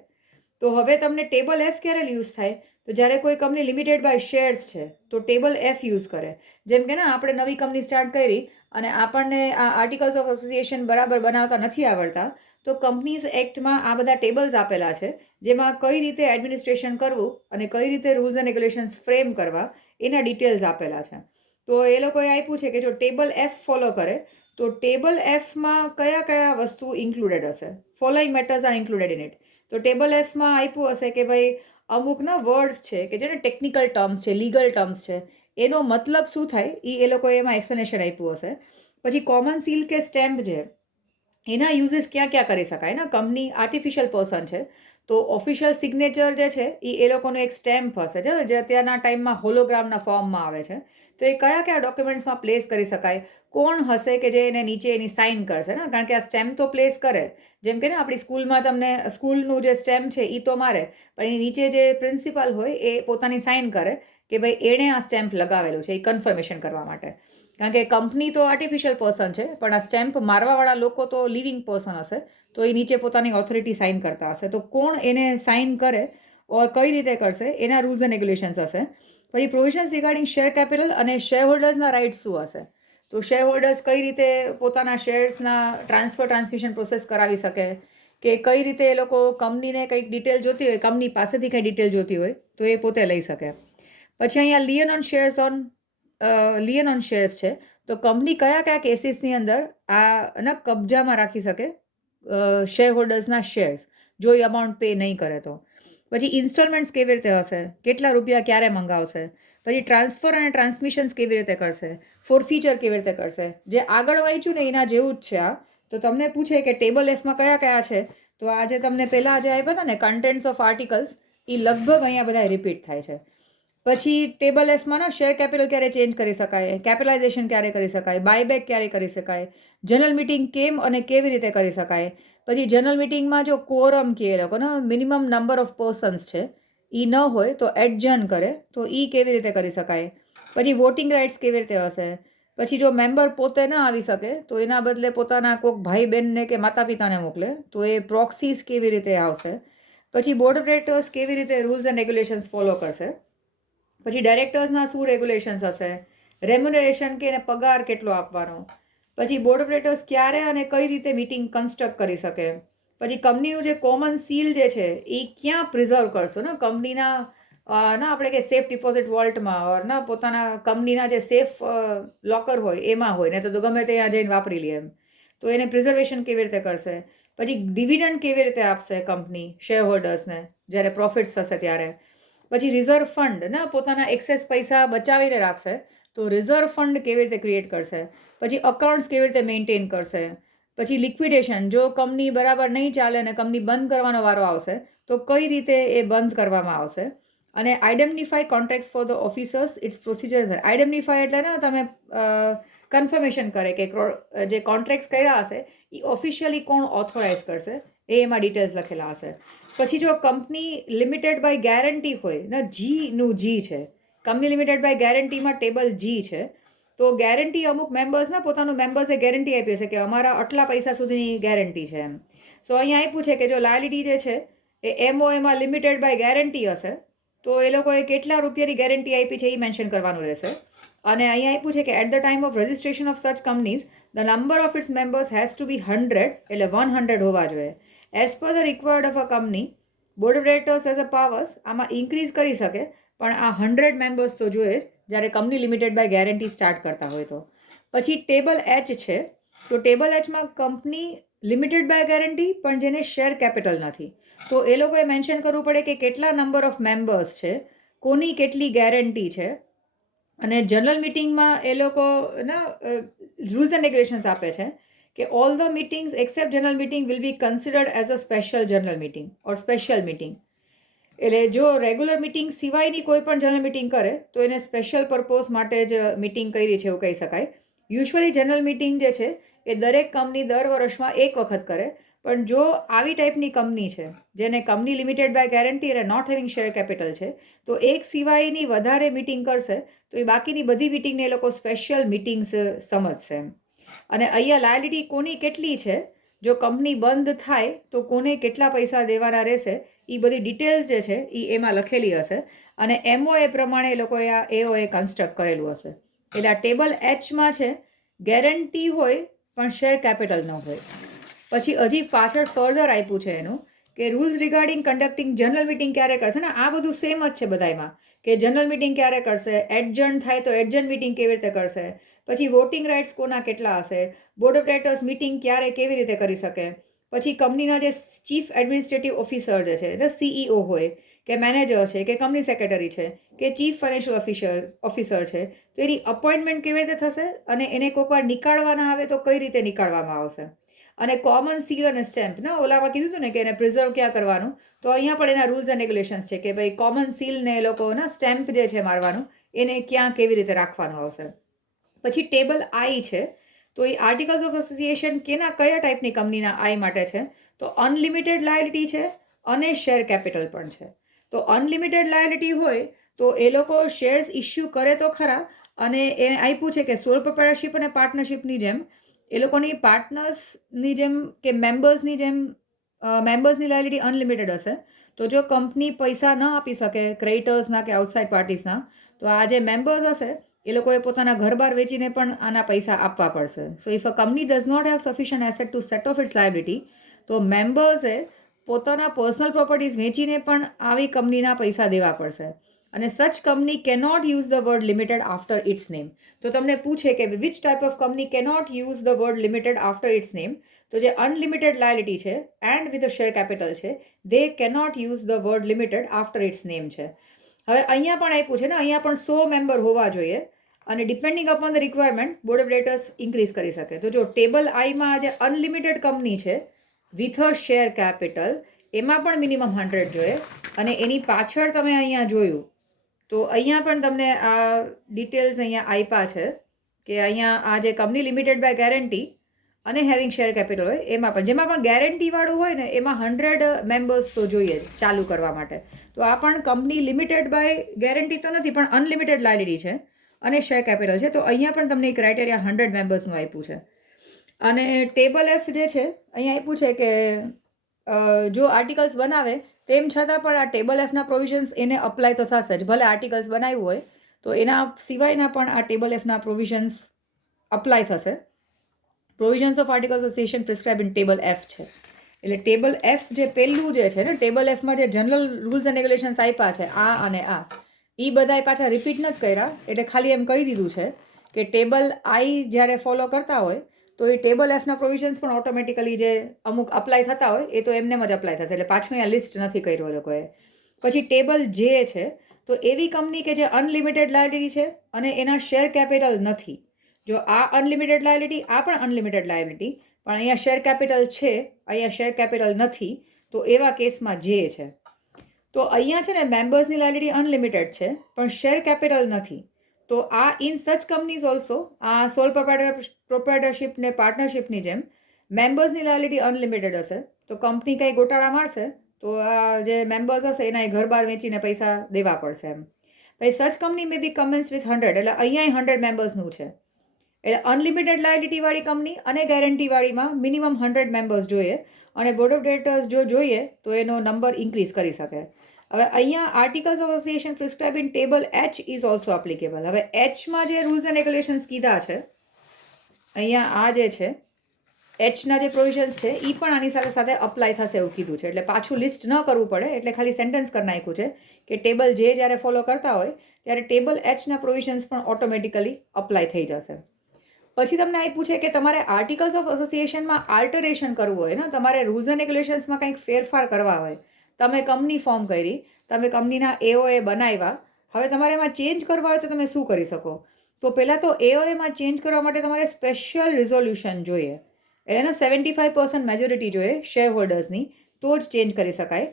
તો હવે તમને ટેબલ એફ ક્યારે યુઝ થાય, તો જ્યારે કોઈ કંપની લિમિટેડ બાય શેર્સ છે તો ટેબલ એફ યુઝ કરે. જેમ કે ને આપણે નવી કંપની સ્ટાર્ટ કરી અને આપણને આ આર્ટિકલ્સ ઓફ એસોસિએશન બરાબર બનાવતા નથી આવડતા, તો કંપનીઝ એક્ટમાં આ બધા ટેબલ્સ આપેલા છે જેમાં કઈ રીતે એડમિનિસ્ટ્રેશન કરવું અને કઈ રીતે રૂલ્સ એન્ડ રેગ્યુલેશન્સ ફ્રેમ કરવા એના ડિટેલ્સ આપેલા છે. તો એ લોકોએ આપ્યું છે કે જો ટેબલ એફ ફોલો કરે તો ટેબલ એફમાં કયા કયા વસ્તુ ઇન્ક્લુડેડ હશે. Following matters are included in it. તો ટેબલ એફમાં આપ્યું હશે કે ભાઈ અમુકના વર્ડ્સ છે કે જેને ટેકનિકલ ટર્મ્સ છે, લીગલ ટર્મ્સ છે, એનો મતલબ શું થાય એ લોકોએ એમાં એક્સપ્લેનેશન આપ્યું હશે. પછી કોમન સીલ કે સ્ટેમ્પ છે એના યુઝેસ ક્યાં ક્યાં કરી શકાય ને. કંપની આર્ટિફિશિયલ પર્સન છે તો ઓફિશિયલ સિગ્નેચર જે છે એ લોકોનો એક સ્ટેમ્પ હશે જે અત્યારના ટાઈમમાં હોલોગ્રામના ફોર્મમાં આવે છે. તો એ કયા કયા ડોક્યુમેન્ટ્સમાં પ્લેસ કરી શકાય, કોણ હશે કે જે એને નીચે એની સાઇન કરશે ને. કારણ કે આ સ્ટેમ્પ તો પ્લેસ કરે, જેમ કે ને આપણી સ્કૂલમાં તમને સ્કૂલનું જે સ્ટેમ્પ છે એ તો મારે, પણ એની નીચે જે પ્રિન્સિપાલ હોય એ પોતાની સાઇન કરે કે ભાઈ એણે આ સ્ટેમ્પ લગાવેલું છે, એ કન્ફર્મેશન કરવા માટે. કારણ કે કંપની તો આર્ટિફિશિયલ પર્સન છે પણ આ સ્ટેમ્પ મારવાવાળા લોકો તો લિવિંગ પર્સન હશે, તો એ નીચે પોતાની ઓથોરિટી સાઇન કરતા હશે. તો કોણ એને સાઇન કરે ઓર કઈ રીતે કરશે એના રૂલ્સ એન્ડ રેગ્યુલેશન્સ હશે. પછી પ્રોવિઝન્સ રિગાર્ડિંગ શેર કેપિટલ અને શેર હોલ્ડર્સના રાઇટ્સ શું હશે. તો શેર હોલ્ડર્સ કઈ રીતે પોતાના શેર્સના ટ્રાન્સમિશન પ્રોસેસ કરાવી શકે, કે કઈ રીતે એ લોકો કંપનીને કંઈક ડિટેલ જોતી હોય, કંપની પાસેથી કંઈ ડિટેલ જોતી હોય તો એ પોતે લઈ શકે. પછી અહીંયા લિયન ઓન શેર્સ છે. તો કંપની કયા કયા કેસીસની અંદર આના કબજામાં રાખી શકે શેર હોલ્ડર્સના શેર્સ જો એ અમાઉન્ટ પે નહીં કરે તો. પછી ઇન્સ્ટોલમેન્ટ્સ કેવી રીતે હશે, કેટલા રૂપિયા ક્યારે મંગાવશે. પછી ટ્રાન્સફર અને ટ્રાન્સમિશન્સ કેવી રીતે કરશે, ફોરફીચર કેવી રીતે કરશે. જે આગળ વાંચ્યું ને એના જેવું જ છે આ. તો તમને પૂછે કે ટેબલ એફમાં કયા કયા છે, તો આજે તમને પહેલાં જે આપ્યા હતા ને કન્ટેન્ટ્સ ઓફ આર્ટિકલ્સ એ લગભગ અહીંયા બધા રિપીટ થાય છે. પછી ટેબલ એફમાં ના શેર કેપિટલ ક્યારે ચેન્જ કરી શકાય, કેપિટલાઇઝેશન ક્યારે કરી શકાય, બાયબેક ક્યારે કરી શકાય, જનરલ મિટિંગ કેમ અને કેવી રીતે કરી શકાય. પછી જનરલ મિટિંગમાં જો કોરમ કે એ લોકોનો મિનિમમ નંબર ઓફ પર્સન્સ છે એ ન હોય તો એડજર્ન કરે તો એ કેવી રીતે કરી શકાય. પછી વોટિંગ રાઇટ્સ કેવી રીતે હશે. પછી જો મેમ્બર પોતે ના આવી શકે તો એના બદલે પોતાના કોઈક ભાઈ બહેનને કે માતા પિતાને મોકલે તો એ પ્રોક્સીસ કેવી રીતે આવશે. પછી બોર્ડ ઓફ ડિરેક્ટર્સ કેવી રીતે રૂલ્સ એન્ડ રેગ્યુલેશન્સ ફોલો કરશે. પછી ડાયરેક્ટર્સના શું રેગ્યુલેશન્સ હશે, રેમ્યુનરેશન કે એને પગાર કેટલો આપવાનો. પછી બોર્ડ ઓફ ડિરેક્ટર્સ ક્યારે અને કઈ રીતે મિટિંગ કન્સ્ટ્રક્ટ કરી શકે. પછી કંપનીનું જે કોમન સીલ જે છે એ ક્યાં પ્રિઝર્વ કરશો ને, કંપનીના ના આપણે કે સેફ ડિપોઝિટ વોલ્ટમાં ઓર ના પોતાના કંપનીના જે સેફ લોકર હોય એમાં હોય, ને તો ગમે ત્યાં જઈને વાપરી લે એમ. તો એને પ્રિઝર્વેશન કેવી રીતે કરશે. પછી ડિવિડન્ડ કેવી રીતે આપશે કંપની શેર હોલ્ડર્સને જ્યારે પ્રોફિટ્સ થશે ત્યારે. પછી રિઝર્વ ફંડ ના પોતાના એક્સેસ પૈસા બચાવીને રાખશે તો રિઝર્વ ફંડ કેવી રીતે ક્રિએટ કરશે, પછી અકાઉન્ટ્સ કેવી રીતે મેન્ટેન કરશે, પછી લિક્વિડેશન, જો કંપની બરાબર નહીં ચાલે અને કંપની બંધ કરવાનો વારો આવશે તો કઈ રીતે એ બંધ કરવામાં આવશે. અને identify contracts for the officers, its procedures. Identify એટલે ને તમે કન્ફર્મેશન કરે કે જે કોન્ટ્રાક્ટ્સ કર્યા હશે એ ઓફિશિયલી કોણ ઓથોરાઇઝ કરશે, એ એમાં ડિટેલ્સ લખેલા હશે. પછી જો કંપની લિમિટેડ બાય ગેરંટી હોય ને, જીનું જી છે, કંપની લિમિટેડ બાય ગેરંટીમાં ટેબલ જી છે, તો ગેરંટી અમુક મેમ્બર્સના પોતાનું મેમ્બર્સે ગેરંટી આપી હશે કે અમારા આટલા પૈસા સુધીની ગેરંટી છે એમ. સો અહીંયા આપ્યું છે કે જો લાયબિલિટી જે છે એ એમઓએમાં લિમિટેડ બાય ગેરંટી હશે તો એ લોકોએ કેટલા રૂપિયાની ગેરંટી આપી છે એ મેન્શન કરવાનું રહેશે. અને અહીંયા આપ્યું છે કે at the time of registration of such companies the number of its members has to be 100, એટલે 100 હોવા જોઈએ. As per the required of a company, board of directors as a powers આમાં ઇન્ક્રીઝ કરી શકે, પણ આ 100 મેમ્બર્સ તો જોઈએ જ જ્યારે company limited by guarantee start કરતા હોય તો. પછી ટેબલ એચ છે, તો ટેબલ એચમાં કંપની લિમિટેડ બાય ગેરંટી પણ જેને શેર કેપિટલ નથી, તો એ લોકોએ મેન્શન કરવું પડે કે કેટલા નંબર ઓફ મેમ્બર્સ છે, કોની કેટલી ગેરંટી છે. અને જનરલ મિટિંગમાં એ લોકોના રૂલ્સ એન્ડ રેગ્યુલેશન્સ આપે છે કે all the meetings accept general meeting will be considered as a special general meeting or special meeting. એટલે જો રેગ્યુલર મિટિંગ સિવાયની કોઈ પણ જનરલ મિટિંગ કરે તો એને સ્પેશિયલ પર્પઝ માટે જ મિટિંગ કરી છે એવું કહી શકાય. યુઝ્યુઅલી જનરલ મિટિંગ જે છે એ દરેક કંપની દર વર્ષમાં એક વખત કરે, પણ જો આવી ટાઈપની કંપની છે જેને કંપની લિમિટેડ બાય ગેરંટી અને નોટ હેવિંગ શેર કેપિટલ છે, તો એક સિવાયની વધારે મિટિંગ કરશે તો એ બાકીની બધી મિટિંગને એ લોકો સ્પેશિયલ મિટિંગ્સ સમજશે. અને અહીંયા લાયબિલિટી કોની કેટલી છે, જો કંપની બંધ થાય તો કોને કેટલા પૈસા દેવાના રહેશે, એ બધી ડિટેલ્સ જે છે એ એમાં લખેલી હશે. અને એમઓએ પ્રમાણે એ લોકોએ આ એઓએ કન્સ્ટ્રક્ટ કરેલું હશે. એટલે આ ટેબલ એચમાં છે ગેરંટી હોય પણ શેર કેપિટલ ન હોય. પછી હજી પાછળ ફર્ધર આપ્યું છે એનું કે rules regarding conducting general meeting ક્યારે કરશે ને, આ બધું સેમ જ છે બધામાં કે જનરલ મિટિંગ ક્યારે કરશે, એડજર્ન થાય તો એડજર્ન મિટિંગ કેવી રીતે કરશે, પછી વોટિંગ રાઇટ્સ કોના કેટલા હશે, બોર્ડ ઓફ ડિરેક્ટર્સ મિટિંગ ક્યારે કેવી રીતે કરી શકે, પછી કંપનીના જે ચીફ એડમિનિસ્ટ્રેટિવ ઓફિસર જે છે એટલે સીઈઓ હોય કે મેનેજર છે કે કંપની સેક્રેટરી છે કે ચીફ ફાઇનાન્શિયલ ઓફિસર છે, તો એની અપોઇન્ટમેન્ટ કેવી રીતે થશે અને એને કોઈક વાર નીકાળવાના આવે તો કઈ રીતે નીકાળવામાં આવશે. અને કોમન સીલ અને સ્ટેમ્પ, ને ઓલામાં કીધું હતું ને કે એને પ્રિઝર્વ ક્યાં કરવાનું, તો અહીંયા પણ એના રૂલ્સ એન્ડ રેગ્યુલેશન્સ છે કે ભાઈ કોમન સીલને એ લોકોના સ્ટેમ્પ જે છે મારવાનું એને ક્યાં કેવી રીતે રાખવાનું આવશે. પછી ટેબલ આઈ છે, તો એ આર્ટિકલ્સ ઓફ એસોસિએશન કયા ટાઈપની કંપનીના આઈ માટે છે, તો અનલિમિટેડ લાયબિલિટી છે અને શેર કેપિટલ પણ છે. તો અનલિમિટેડ લાયબિલિટી હોય તો એ લોકો શેર્સ ઇસ્યુ કરે તો ખરા, અને એને આપ્યું છે કે સોલ પ્રોપ્રાઇટરશિપ અને પાર્ટનરશિપની જેમ એ લોકોની પાર્ટનર્સની જેમ કે મેમ્બર્સની જેમ મેમ્બર્સની લાયબિલિટી અનલિમિટેડ હશે. તો જો કંપની પૈસા ન આપી શકે ક્રેડિટર્સના કે આઉટસાઇડ પાર્ટીસના, તો આ જે મેમ્બર્સ હશે એ લોકોએ પોતાના ઘર બાર વેચીને પણ આના પૈસા આપવા પડશે. So if a company does not have sufficient asset to set off its liability, તો મેમ્બર્સે પોતાના પર્સનલ પ્રોપર્ટીઝ વેચીને પણ આવી કંપનીના પૈસા દેવા પડશે. અને such company cannot use the word limited after its name. તો તમને પૂછે કે which type of company cannot use the word limited after its name, તો જે અનલિમિટેડ લાયબિલિટી છે and with a share capital છે they cannot use the word limited after its name છે. હવે અહીંયા પણ આપ્યું છે ને, અહીંયા પણ 100 મેમ્બર હોવા જોઈએ અને depending upon the requirement board of directors increase કરી શકે. તો જો ટેબલ આઈમાં જે અનલિમિટેડ કંપની છે વિથ અ શેર કેપિટલ, એમાં પણ મિનિમમ 100 જોઈએ. અને એની પાછળ તમે અહીંયા જોયું તો અહીંયા પણ તમને આ ડિટેલ્સ અહીંયા આપ્યા છે કે અહીંયા આ જે કંપની લિમિટેડ બાય ગેરંટી અને હેવિંગ શેર કેપિટલ હોય એમાં પણ, જેમાં પણ ગેરંટીવાળું હોય ને એમાં 100 મેમ્બર્સ તો જોઈએ જ ચાલુ કરવા માટે. તો આ પણ કંપની લિમિટેડ બાય ગેરંટી તો નથી પણ અનલિમિટેડ લાયબિલિટી છે અને શેર કેપિટલ છે. તો અહીંયા પણ તમને ક્રાઇટેરિયા 100 મેમ્બર્સનું આપ્યું છે. અને ટેબલ એફ જે છે અહીંયા આપ્યું છે કે જો આર્ટિકલ્સ બનાવે તેમ છતાં પણ આ ટેબલ એફના પ્રોવિઝન્સ એને અપ્લાય તો થશે જ, ભલે આર્ટિકલ્સ બનાવ્યું હોય તો એના સિવાયના પણ આ ટેબલ એફના પ્રોવિઝન્સ અપ્લાય થશે. Provisions of articles association prescribe in table F છે. એટલે ટેબલ એફ જે પહેલું જે છે ને, ટેબલ એફમાં જે જનરલ રૂલ્સ એન્ડ રેગ્યુલેશન્સ આપ્યા છે આ અને આ, એ બધાએ પાછા રિપીટ નથી કર્યા, એટલે ખાલી એમ કહી દીધું છે કે ટેબલ આઈ જ્યારે ફોલો કરતા હોય તો એ ટેબલ એફના પ્રોવિઝન્સ પણ ઓટોમેટિકલી જે અમુક અપ્લાય થતા હોય એ તો એમને જ અપ્લાય થશે. એટલે પાછું અહીંયા લિસ્ટ નથી કર્યું એ લોકોએ. પછી ટેબલ જે છે, તો એવી કંપની કે જે અનલિમિટેડ લાયબિલિટી છે અને એના શેર કેપિટલ નથી, જો આ અનલિમિટેડ લાયબિલિટી, આ પણ અનલિમિટેડ લાયબિલિટી, પણ અહીંયા શેર કેપિટલ છે, અહીંયા શેર કેપિટલ નથી, તો એવા કેસમાં જે છે. તો અહીંયા છે ને મેમ્બર્સની લાયબિલિટી અનલિમિટેડ છે પણ શેર કેપિટલ નથી. તો આ ઇન સચ કંપનીઝ ઓલ્સો, આ સોલ પ્રોપ્રાઇટરશિપ ને પાર્ટનરશિપની જેમ મેમ્બર્સની લાયબિલિટી અનલિમિટેડ હશે. તો કંપની કંઈ ગોટાળા મારશે તો આ જે મેમ્બર્સ હશે એના ઘર બાર વેચીને પૈસા દેવા પડશે એમ. પછી સચ કંપની મે બી કમેન્સ વિથ 100, એટલે અહીંયા 100 મેમ્બર્સનું છે. એટલે અનલિમિટેડ લાયબિલિટીવાળી કંપની અને ગેરંટીવાળીમાં મિનિમમ 100 મેમ્બર્સ જોઈએ, અને બોર્ડ ઓફ ડિરેક્ટર્સ જો જોઈએ તો એનો નંબર ઇન્ક્રીઝ કરી શકે. હવે અહીંયા articles of association prescribe in table H is also applicable. હવે એચમાં જે રૂલ્સ એન્ડ રેગ્યુલેશન્સ કીધા છે, અહીંયા આ જે છે એચના જે પ્રોવિઝન્સ છે એ પણ આની સાથે સાથે અપ્લાય થશે એવું કીધું છે. એટલે પાછું લિસ્ટ ન કરવું પડે, એટલે ખાલી સેન્ટેન્સ કરી નાખ્યું છે કે ટેબલ જે જ્યારે ફોલો કરતા હોય ત્યારે ટેબલ એચના પ્રોવિઝન્સ પણ ઓટોમેટિકલી અપ્લાય થઈ જશે. પછી તમને આ પૂછે કે તમારે આર્ટિકલ્સ ઓફ એસોસિએશનમાં આલ્ટરેશન કરવું હોય ને, તમારે રૂલ્સ એન્ડ રેગ્યુલેશન્સમાં કંઈક ફેરફાર કરવા હોય, તમે કંપની ફોર્મ કરી, તમે કંપનીના એઓએ બનાવ્યા, હવે તમારે એમાં ચેન્જ કરવા હોય તો તમે શું કરી શકો? તો પહેલાં તો એઓએમાં ચેન્જ કરવા માટે તમારે સ્પેશિયલ રિઝોલ્યુશન જોઈએ, એટલે એના 75% મેજોરિટી જોઈએ શેર હોલ્ડર્સની, તો જ ચેન્જ કરી શકાય.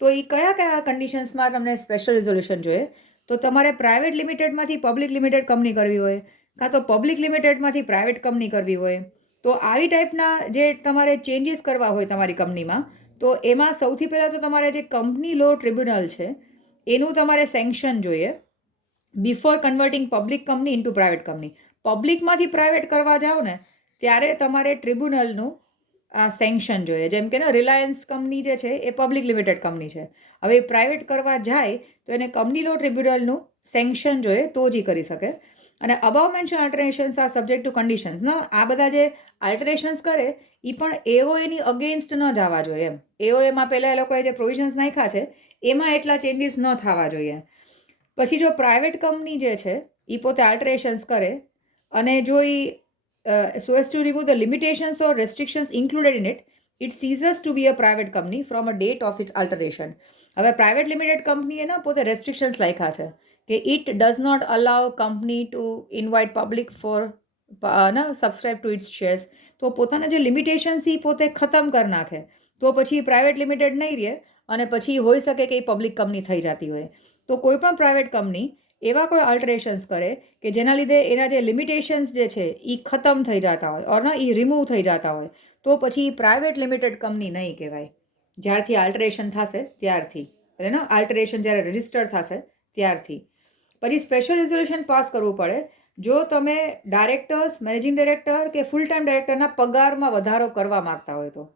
તો એ કયા કયા કન્ડિશન્સમાં તમને સ્પેશિયલ રિઝોલ્યુશન જોઈએ? તો તમારે પ્રાઇવેટ લિમિટેડમાંથી પબ્લિક લિમિટેડ કંપની કરવી હોય, કાં તો પબ્લિક લિમિટેડમાંથી પ્રાઇવેટ કંપની કરવી હોય, તો આવી ટાઈપના જે તમારે ચેન્જીસ કરવા હોય તમારી કંપનીમાં, તો એમાં સૌથી પહેલાં તો તમારે જે કંપની લો ટ્રિબ્યુનલ છે એનું તમારે સેન્કશન જોઈએ before converting public company into private company. પબ્લિકમાંથી પ્રાઇવેટ કરવા જાઓ ને ત્યારે તમારે ટ્રિબ્યુનલનું સેન્કશન જોઈએ. જેમ કે ને રિલાયન્સ કંપની જે છે એ પબ્લિક લિમિટેડ કંપની છે, હવે એ પ્રાઇવેટ કરવા જાય તો એને કંપની લો ટ્રિબ્યુનલનું સેન્કશન જોઈએ તો જ એ કરી શકે. અને above mention alterations are subject to conditions. આ બધા જે આલ્ટરેશન્સ કરે એ પણ એઓએની અગેન્સ્ટ ન જવા જોઈએ એમ. એઓએમાં પહેલાં એ લોકોએ જે પ્રોવિઝન્સ નાખ્યા છે એમાં એટલા ચેન્જીસ ન થવા જોઈએ. પછી જો પ્રાઇવેટ કંપની જે છે એ પોતે આલ્ટરેશન્સ કરે અને જો એ so as to remove the limitations or restrictions included in it, it ceases to be a private company from a date of its alteration. હવે પ્રાઇવેટ લિમિટેડ કંપનીએ ને પોતે રેસ્ટ્રિક્શન્સ લખ્યા છે કે it does not allow company to invite public for subscribe to its shares. તો પોતાના જે લિમિટેશન્સ એ પોતે ખતમ કરી નાખે તો પછી પ્રાઇવેટ લિમિટેડ નહીં રહે, અને પછી હોઈ શકે કે એ પબ્લિક કંપની થઈ જતી હોય. તો કોઈ પણ પ્રાઇવેટ કંપની એવા કોઈ અલ્ટરેશન્સ કરે કે જેના લીધે એના જે લિમિટેશન્સ જે છે એ ખતમ થઈ જતા હોય ઓર એ રિમૂવ થઈ જતા હોય, તો પછી પ્રાઇવેટ લિમિટેડ કંપની નહીં કહેવાય જ્યારથી આલ્ટરેશન થશે ત્યારથી, એટલે ને આલ્ટરેશન જ્યારે રજિસ્ટર થશે ત્યારથી. પછી સ્પેશિયલ રિઝોલ્યુશન પાસ કરવું પડે જો તમે ડાયરેક્ટર્સ, મેનેજિંગ ડાયરેક્ટર કે ફૂલ ટાઈમ ડાયરેક્ટરના પગારમાં વધારો કરવા માગતા હોય તો.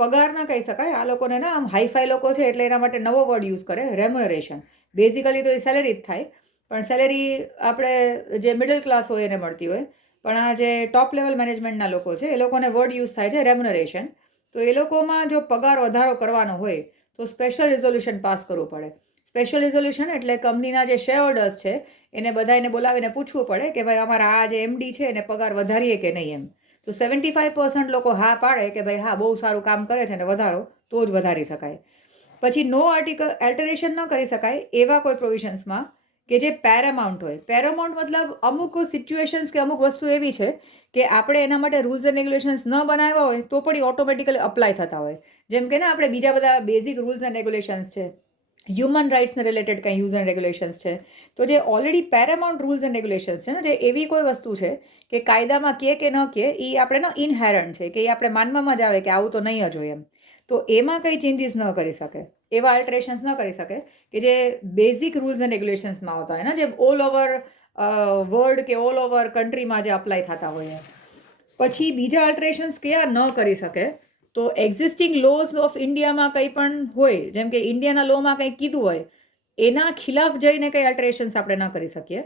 પગાર ના કહી શકાય, આ લોકોને ના આમ હાઈફાઈ લોકો છે એટલે એના માટે નવો વર્ડ યુઝ કરે, રેમ્યુનરેશન. બેઝિકલી તો એ સેલેરી જ થાય, પણ સેલેરી આપણે જે મિડલ ક્લાસ હોય એને મળતી હોય, પણ આ જે ટોપ લેવલ મેનેજમેન્ટના લોકો છે એ લોકોને વર્ડ યુઝ થાય છે રેમ્યુનરેશન. તો એ લોકોમાં જો પગાર વધારો કરવાનો હોય તો સ્પેશિયલ રિઝોલ્યુશન પાસ કરવું પડે. સ્પેશિયલ રિઝોલ્યુશન એટલે કંપનીના જે શેર હોલ્ડર્સ છે એને બધાને બોલાવીને પૂછવું પડે કે ભાઈ અમારા આ જે એમડી છે એને પગાર વધારીએ કે નહીં એમ. તો 75% લોકો હા પાડે કે ભાઈ હા બહુ સારું કામ કરે છે ને વધારો, તો જ વધારી શકાય. પછી નો આર્ટિકલ એલ્ટરેશન ન કરી શકાય એવા કોઈ પ્રોવિઝન્સમાં કે જે પેરામાઉન્ટ હોય. પેરામાઉન્ટ મતલબ અમુક સિચ્યુએશન્સ કે અમુક વસ્તુ એવી છે કે આપણે એના માટે રૂલ્સ એન્ડ રેગ્યુલેશન્સ ન બનાવ્યા હોય તો પણ એ ઓટોમેટિકલી અપ્લાય થતા હોય. જેમ કે ને આપણે બીજા બધા બેઝિક રૂલ્સ એન્ડ રેગ્યુલેશન્સ છે, હ્યુમન રાઇટ્સને રિલેટેડ કંઈ યુઝ એન્ડ રેગ્યુલેશન્સ છે, તો જે already Paramount rules and regulations છે ને, જે એવી કોઈ વસ્તુ છે કે કાયદામાં કે ન કે એ આપણે ન ઇનહેરન્ટ છે કે એ આપણે માનવામાં જ આવે કે આવું તો નહીં જ હોય એમ, તો એમાં કંઈ ચેન્જીસ ન કરી શકે, એવા અલ્ટરેશન્સ ન કરી શકે કે જે બેઝિક રૂલ્સ એન્ડ રેગ્યુલેશન્સમાં આવતા હોય ને, જે ઓલ ઓવર વર્લ્ડ કે ઓલ ઓવર કન્ટ્રીમાં જે અપ્લાય થતા હોય. પછી બીજા અલ્ટરેશન્સ કયા ન કરી શકે? તો એક્ઝિસ્ટિંગ લોઝ ઓફ ઇન્ડિયામાં કંઈ પણ હોય, જેમ કે ઇન્ડિયાના લોમાં કંઈ કીધું હોય એના ખિલાફ જઈને કંઈ અલ્ટરેશન્સ આપણે ન કરી શકીએ,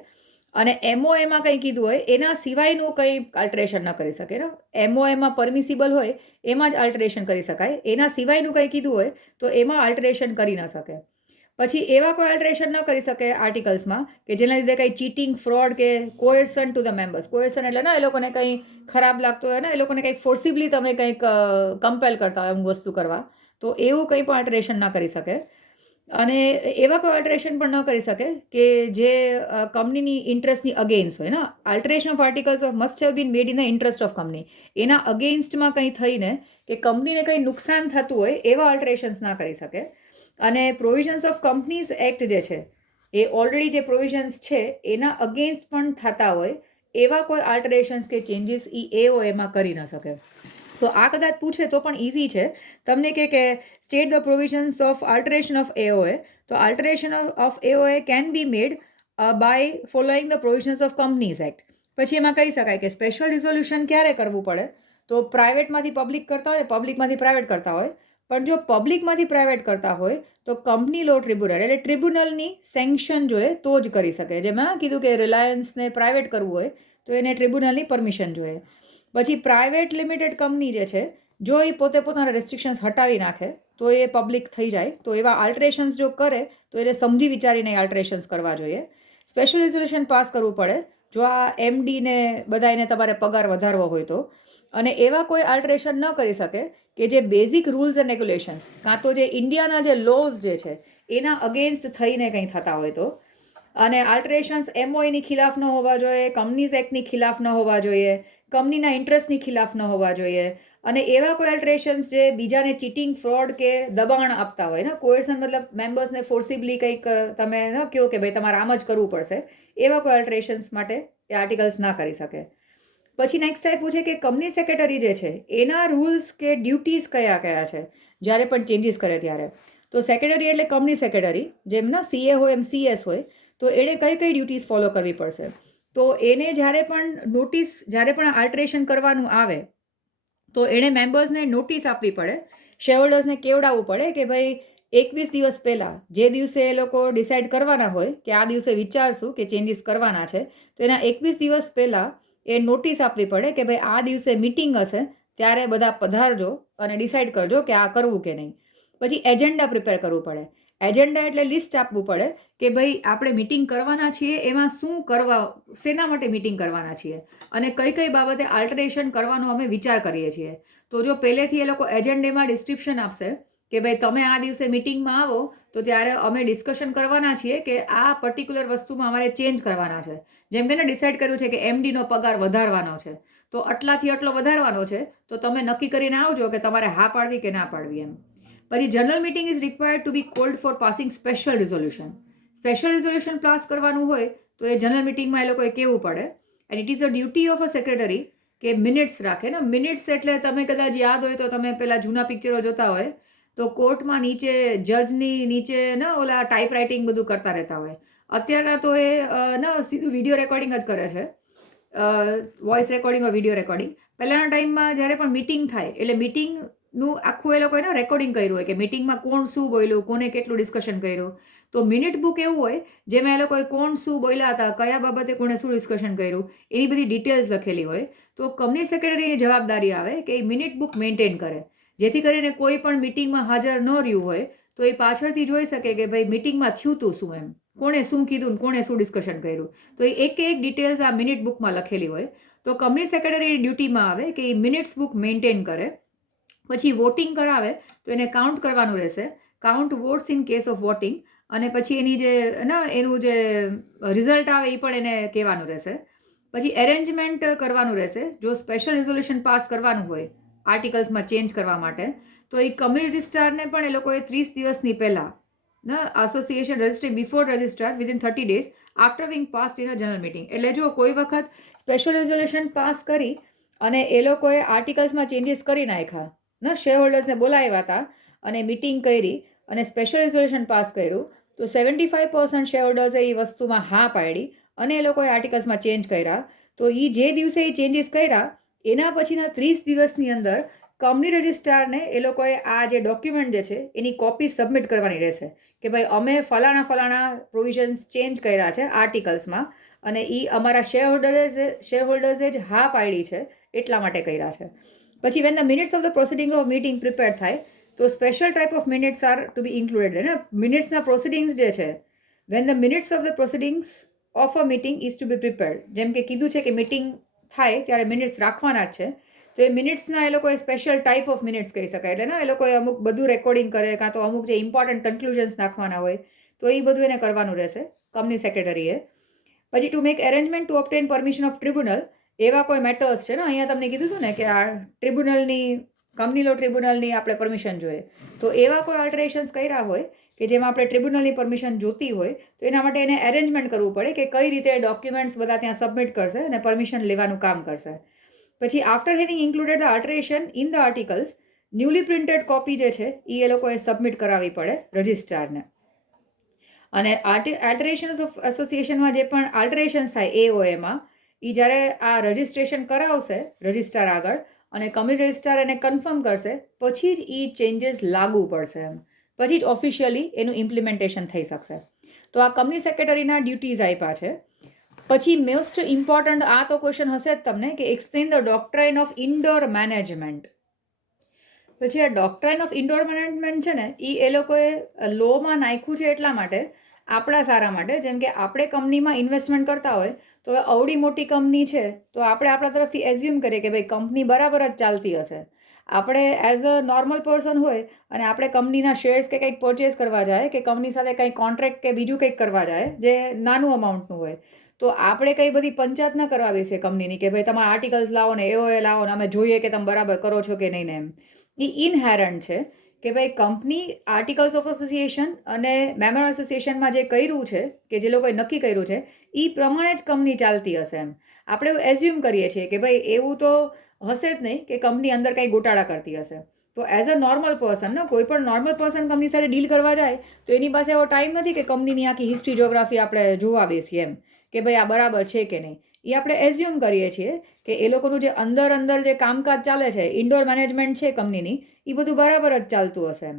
અને એમઓએમાં કંઈ કીધું હોય એના સિવાયનું કંઈ અલ્ટરેશન ન કરી શકે. એમઓએમાં પરમિસિબલ હોય એમાં જ અલ્ટરેશન કરી શકાય, એના સિવાયનું કંઈ કીધું હોય તો એમાં અલ્ટરેશન કરી ન શકે. પછી એવા કોઈ અલ્ટરેશન ન કરી શકે આર્ટિકલ્સમાં કે જેના લીધે કંઈ ચીટિંગ, ફ્રોડ કે કોએર્સન ટુ ધ મેમ્બર્સ. કોએર્સન એટલે ને એ લોકોને કંઈ ખરાબ લાગતું હોય ને, એ લોકોને કંઈક ફોર્સિબલી તમે કંઈક કમ્પેલ કરતા હોય અમુક વસ્તુ કરવા, તો એવું કંઈ પણ અલ્ટરેશન ન કરી શકે. અને એવા કોઈ અલ્ટરેશન પણ ન કરી શકે કે જે કંપનીની ઇન્ટરેસ્ટની અગેન્સ્ટ હોય ને. Alteration of articles of must have been made in the interest of company. એના અગેન્સ્ટમાં કંઈ થઈને કે કંપનીને કંઈ નુકસાન થતું હોય એવા અલ્ટરેશન્સ ના કરી શકે. અને પ્રોવિઝન્સ ઓફ કંપનીઝ એક્ટ જે છે એ ઓલરેડી જે પ્રોવિઝન્સ છે એના અગેન્સ્ટ પણ થતા હોય એવા કોઈ અલ્ટરેશન્સ કે ચેન્જીસ એઓએમાં કરી ન શકે. તો આ કદાચ પૂછે તો પણ ઇઝી છે. તમને કે state the provisions of alteration of AOA. તો alteration of AOA can be made by following the provisions of companies act. પછી એમાં કહી શકાય કે સ્પેશિયલ રિઝોલ્યુશન ક્યારે કરવું પડે. તો પ્રાઇવેટમાંથી પબ્લિક કરતા હોય, પબ્લિકમાંથી પ્રાઇવેટ કરતા હોય. પણ જો પબ્લિકમાંથી પ્રાઇવેટ કરતા હોય તો કંપની લો ટ્રિબ્યુનલ એટલે ટ્રિબ્યુનલની સેન્કશન જોઈએ તો જ કરી શકે. જેમાં કીધું કે રિલાયન્સને પ્રાઇવેટ કરવું હોય તો એને ટ્રિબ્યુનલની પરમિશન જોઈએ. પછી પ્રાઇવેટ લિમિટેડ કંપની જે છે જો એ પોતે પોતાના રેસ્ટ્રિક્શન્સ હટાવી નાખે તો એ પબ્લિક થઈ જાય. તો એવા આલ્ટરેશન્સ જો કરે તો એને સમજી વિચારીને આલ્ટરેશન્સ કરવા જોઈએ. સ્પેશિયલ રિઝોલ્યુશન પાસ કરવું પડે જો આ એમડીને બધા એને તમારે પગાર વધારવો હોય તો. અને એવા કોઈ આલ્ટરેશન ન કરી શકે કે જે બેઝિક રૂલ્સ એન્ડ રેગ્યુલેશન્સ કાં તો જે ઇન્ડિયાના જે લોઝ જે છે એના અગેન્સ્ટ થઈને કંઈ થતા હોય તો. અને આલ્ટરેશન્સ એમઓઈની ખિલાફ ન હોવા જોઈએ, કંપનીઝ એક્ટની ખિલાફ ન હોવા જોઈએ, કંપનીના ઇન્ટરેસ્ટની ખિલાફ ન હોવા જોઈએ. અને એવા કોઈ અલ્ટરેશન્સ જે બીજાને ચીટિંગ, ફ્રોડ કે દબાણ આપતા હોય ને, કોએર્સન મતલબ મેમ્બર્સને ફોર્સિબલી કંઈક તમે ન કહો કે ભાઈ તમારે આમ જ કરવું પડશે, એવા કોઈ અલ્ટરેશન્સ માટે એ આર્ટિકલ્સ ના કરી શકે. પછી નેક્સ્ટ ટાઈપ પૂછે કે કંપની સેક્રેટરી જે છે એના રૂલ્સ કે ડ્યુટીઝ કયા કયા છે જ્યારે પણ ચેન્જીસ કરે ત્યારે. તો સેક્રેટરી એટલે કંપની સેક્રેટરી જેમ ના સીએ હોય એમ સીએસ હોય. તો એણે કઈ કઈ ડ્યુટીઝ ફોલો કરવી પડશે. તો એને જ્યારે પણ આલ્ટરેશન કરવાનું આવે તો એણે મેમ્બર્સને નોટિસ આપવી પડે, શેરહોલ્ડર્સને કેવડાવવું પડે કે ભાઈ 21 દિવસ પહેલાં જે દિવસે એ લોકો ડિસાઇડ કરવાના હોય કે આ દિવસે વિચારશું કે ચેન્જીસ કરવાના છે તો એના 21 દિવસ પહેલાં એ નોટિસ આપવી પડે કે ભાઈ આ દિવસે મિટિંગ હશે ત્યારે બધા પધારજો અને ડિસાઇડ કરજો કે આ કરવું કે નહીં. પછી એજન્ડા પ્રિપેર કરવું પડે. એજન્ડા એટલે લિસ્ટ આપવું પડે કે ભાઈ આપણે મિટિંગ કરવાના છીએ એમાં શું કરવા, શેના માટે મિટિંગ કરવાના છીએ અને કઈ કઈ બાબતે આલ્ટરેશન કરવાનો અમે વિચાર કરીએ છીએ. તો જો પહેલેથી એ લોકો એજન્ડામાં ડિસ્ક્રિપ્શન આપશે કે ભાઈ તમે આ દિવસે મિટિંગમાં આવો તો ત્યારે અમે ડિસ્કશન કરવાના છીએ કે આ પર્ટિક્યુલર વસ્તુમાં અમારે ચેન્જ કરવાના છે. જેમ કે ડિસાઇડ કર્યું છે કે એમડીનો પગાર વધારવાનો છે તો આટલાથી આટલો વધારવાનો છે તો તમે નક્કી કરીને આવજો કે તમારે હા પાડવી કે ના પાડવી એમ. પછી general meeting is required to be called for passing special resolution. Special resolution pass કરવાનું હોય તો એ જનરલ મિટિંગમાં એ લોકોએ કહેવું પડે. And it is a duty of a secretary કે મિનિટ્સ રાખે ને. મિનિટ્સ એટલે તમે કદાચ યાદ હોય તો તમે પેલા જૂના પિક્ચરો જોતા હોય તો કોર્ટમાં નીચે જજની નીચે ને ઓલા ટાઈપ રાઇટિંગ બધું કરતા રહેતા હોય. અત્યારના તો એ સીધું વિડીયો રેકોર્ડિંગ જ કરે છે, વોઇસ રેકોર્ડિંગ ઓર વિડીયો રેકોર્ડિંગ. પહેલાંના ટાઈમમાં જ્યારે પણ મિટિંગ થાય એટલે મિટિંગનું આખું એ લોકોએ રેકોર્ડિંગ કર્યું હોય કે મિટિંગમાં કોણ શું બોલ્યું, કોને કેટલું ડિસ્કશન કર્યું. તો મિનિટ બુક એવું હોય જેમાં એ લોકોએ કોણ શું બોલ્યા હતા, કયા બાબતે કોણે શું ડિસ્કશન કર્યું એની બધી ડિટેલ્સ લખેલી હોય. તો કંપની સેક્રેટરીની જવાબદારી આવે કે એ મિનિટ બુક મેન્ટેન કરે જેથી કરીને કોઈ પણ મિટિંગમાં હાજર ન રહ્યું હોય તો એ પાછળથી જોઈ શકે કે ભાઈ મિટિંગમાં થયું તું શું એમ, કોણે શું કીધું, કોણે શું ડિસ્કશન કર્યું. તો એ એક ડિટેલ્સ આ મિનિટ બુકમાં લખેલી હોય. તો કંપની સેક્રેટરી ડ્યુટીમાં આવે કે એ મિનિટ્સ બુક મેન્ટેન કરે. પછી વોટિંગ કરાવે તો એને કાઉન્ટ કરવાનું રહેશે, count votes in case of voting. અને પછી એની જે એનું જે રિઝલ્ટ આવે એ પણ એને કહેવાનું રહેશે. પછી એરેન્જમેન્ટ કરવાનું રહેશે જો સ્પેશિયલ રિઝોલ્યુશન પાસ કરવાનું હોય આર્ટિકલ્સમાં ચેન્જ કરવા માટે. તો એ કંપની રજિસ્ટ્રારને પણ એ લોકોએ 30 દિવસની પહેલાં association registry before registrar within 30 days after Bing passed in a general meeting. એટલે જો કોઈ વખત સ્પેશિયલ રિઝોલ્યુશન પાસ કરી અને એ લોકોએ આર્ટિકલ્સમાં ચેન્જીસ કરી નાખ્યા શેર હોલ્ડર્સને બોલાવ્યા હતા અને મિટિંગ કરી અને સ્પેશિયલ રિઝોલ્યુશન પાસ કર્યું તો 75% શેર હોલ્ડર્સે એ વસ્તુમાં હા પાડી અને એ લોકોએ આર્ટિકલ્સમાં ચેન્જ કર્યા. તો એ જે દિવસે એ ચેન્જીસ કર્યા એના પછીના 30 દિવસની અંદર કંપની રજિસ્ટ્રારને એ લોકોએ આ જે ડોક્યુમેન્ટ જે છે એની કોપી સબમિટ કરવાની રહેશે કે ભાઈ અમે ફલાણા પ્રોવિઝન્સ ચેન્જ કર્યા છે આર્ટિકલ્સમાં અને એ અમારા શેર હોલ્ડર્સે જ હા પાડી છે એટલા માટે કર્યા છે. પછી when the minutes of the proceeding of meeting prepare થાય તો special type of minutes are to be included. મિનિટ્સના પ્રોસિડિંગ્સ જે છે when the minutes of the proceedings of a meeting is to be prepared. જેમ કે કીધું છે કે મિટિંગ થાય ત્યારે મિનિટ્સ રાખવાના જ છે તો એ મિનિટ્સના એ લોકોએ સ્પેશિયલ ટાઈપ ઓફ મિનિટ્સ કહી શકાય. એટલે ને એ લોકોએ અમુક બધું રેકોર્ડિંગ કરે, કાં તો અમુક જે ઇમ્પોર્ટન્ટ કન્ક્લુઝન્સ નાખવાના હોય, તો એ બધું એને કરવાનું રહેશે કંપની સેક્રેટરીએ. પછી to make arrangement to obtain permission of tribunal, એવા કોઈ મેટર્સ છે ને, અહીંયા તમને કીધું હતું ને કે આ ટ્રિબ્યુનલની, કંપની લો ટ્રિબ્યુનલની આપણે પરમિશન જોઈએ, તો એવા કોઈ આલ્ટરેશન્સ કર્યા હોય કે જેમાં આપણે ટ્રિબ્યુનલની પરમિશન જોતી હોય, તો એના માટે એને એરેન્જમેન્ટ કરવું પડે કે કઈ રીતે ડોક્યુમેન્ટ્સ બધા ત્યાં સબમિટ કરશે અને પરમિશન લેવાનું કામ કરશે. પછી after having included the alteration in the articles, newly printed copy જે છે એ લોકોએ સબમિટ કરાવવી પડે રજિસ્ટ્રારને. અને આલ્ટરેશન્સ ઓફ એસોસિએશનમાં જે પણ આલ્ટરેશન્સ થાય એઓએમાં, એ જ્યારે આ રજિસ્ટ્રેશન કરાવશે રજિસ્ટ્રાર આગળ અને કમ્યુનિટી રજિસ્ટ્રાર એને કન્ફર્મ કરશે, પછી જ એ ચેન્જીસ લાગુ પડશે એમ, પછી જ ઓફિશિયલી એનું ઇમ્પ્લિમેન્ટેશન થઈ શકશે. તો આ કંપની સેક્રેટરીના ડ્યુટીઝ આપ્યા છે. પછી મોસ્ટ ઇમ્પોર્ટન્ટ આ તો ક્વેશ્ચન હશે જ તમને કે explain the doctrine of indoor management. પછી આ ડોક્ટ્રાઇન ઓફ ઇન્ડોર મેનેજમેન્ટ છે ને, એ લોકોએ લોમાં નાખ્યું છે એટલા માટે, આપણા સારા માટે. જેમ કે આપણે કંપનીમાં ઇન્વેસ્ટમેન્ટ કરતા હોય તો હવે અવડી મોટી કંપની છે તો આપણે આપણા તરફથી એઝ્યુમ કરીએ કે ભાઈ કંપની બરાબર જ ચાલતી હશે. આપણે એઝ અ નોર્મલ પર્સન હોય અને આપણે કંપનીના શેર્સ કે કંઈક પરચેસ કરવા જાય કે કંપની સાથે કંઈ કોન્ટ્રાક્ટ કે બીજું કંઈક કરવા જાય જે નાનું અમાઉન્ટનું હોય, તો આપણે કંઈ બધી પંચાયત ન કરવા બેસીએ કંપનીની કે ભાઈ તમારા આર્ટિકલ્સ લાવો ને એઓએ લાવો ને અમે જોઈએ કે તમે બરાબર કરો છો કે નહીં ને એમ. એ ઇનહેરન્ટ છે કે ભાઈ કંપની આર્ટિકલ્સ ઓફ એસોસિએશન અને મેમ્બર એસોસિએશનમાં જે કર્યું છે કે જે લોકોએ નક્કી કર્યું છે એ પ્રમાણે જ કંપની ચાલતી હશે એમ. આપણે એવું એઝ્યુમ કરીએ છીએ કે ભાઈ એવું તો હશે જ નહીં કે કંપની અંદર કંઈ ગોટાળા કરતી હશે. તો એઝ અ નોર્મલ પર્સન ને, કોઈ પણ નોર્મલ પર્સન કંપની સાથે ડીલ કરવા જાય તો એની પાસે એવો ટાઈમ નથી કે કંપનીની આખી હિસ્ટ્રી જોગ્રાફી આપણે જોવા બેસીએ એમ કે ભાઈ આ બરાબર છે કે નહીં. એ આપણે એઝ્યુમ કરીએ છીએ કે એ લોકોનું જે અંદર જે કામકાજ ચાલે છે, ઇન્ડોર મેનેજમેન્ટ છે કંપનીની, એ બધું બરાબર જ ચાલતું હશે એમ.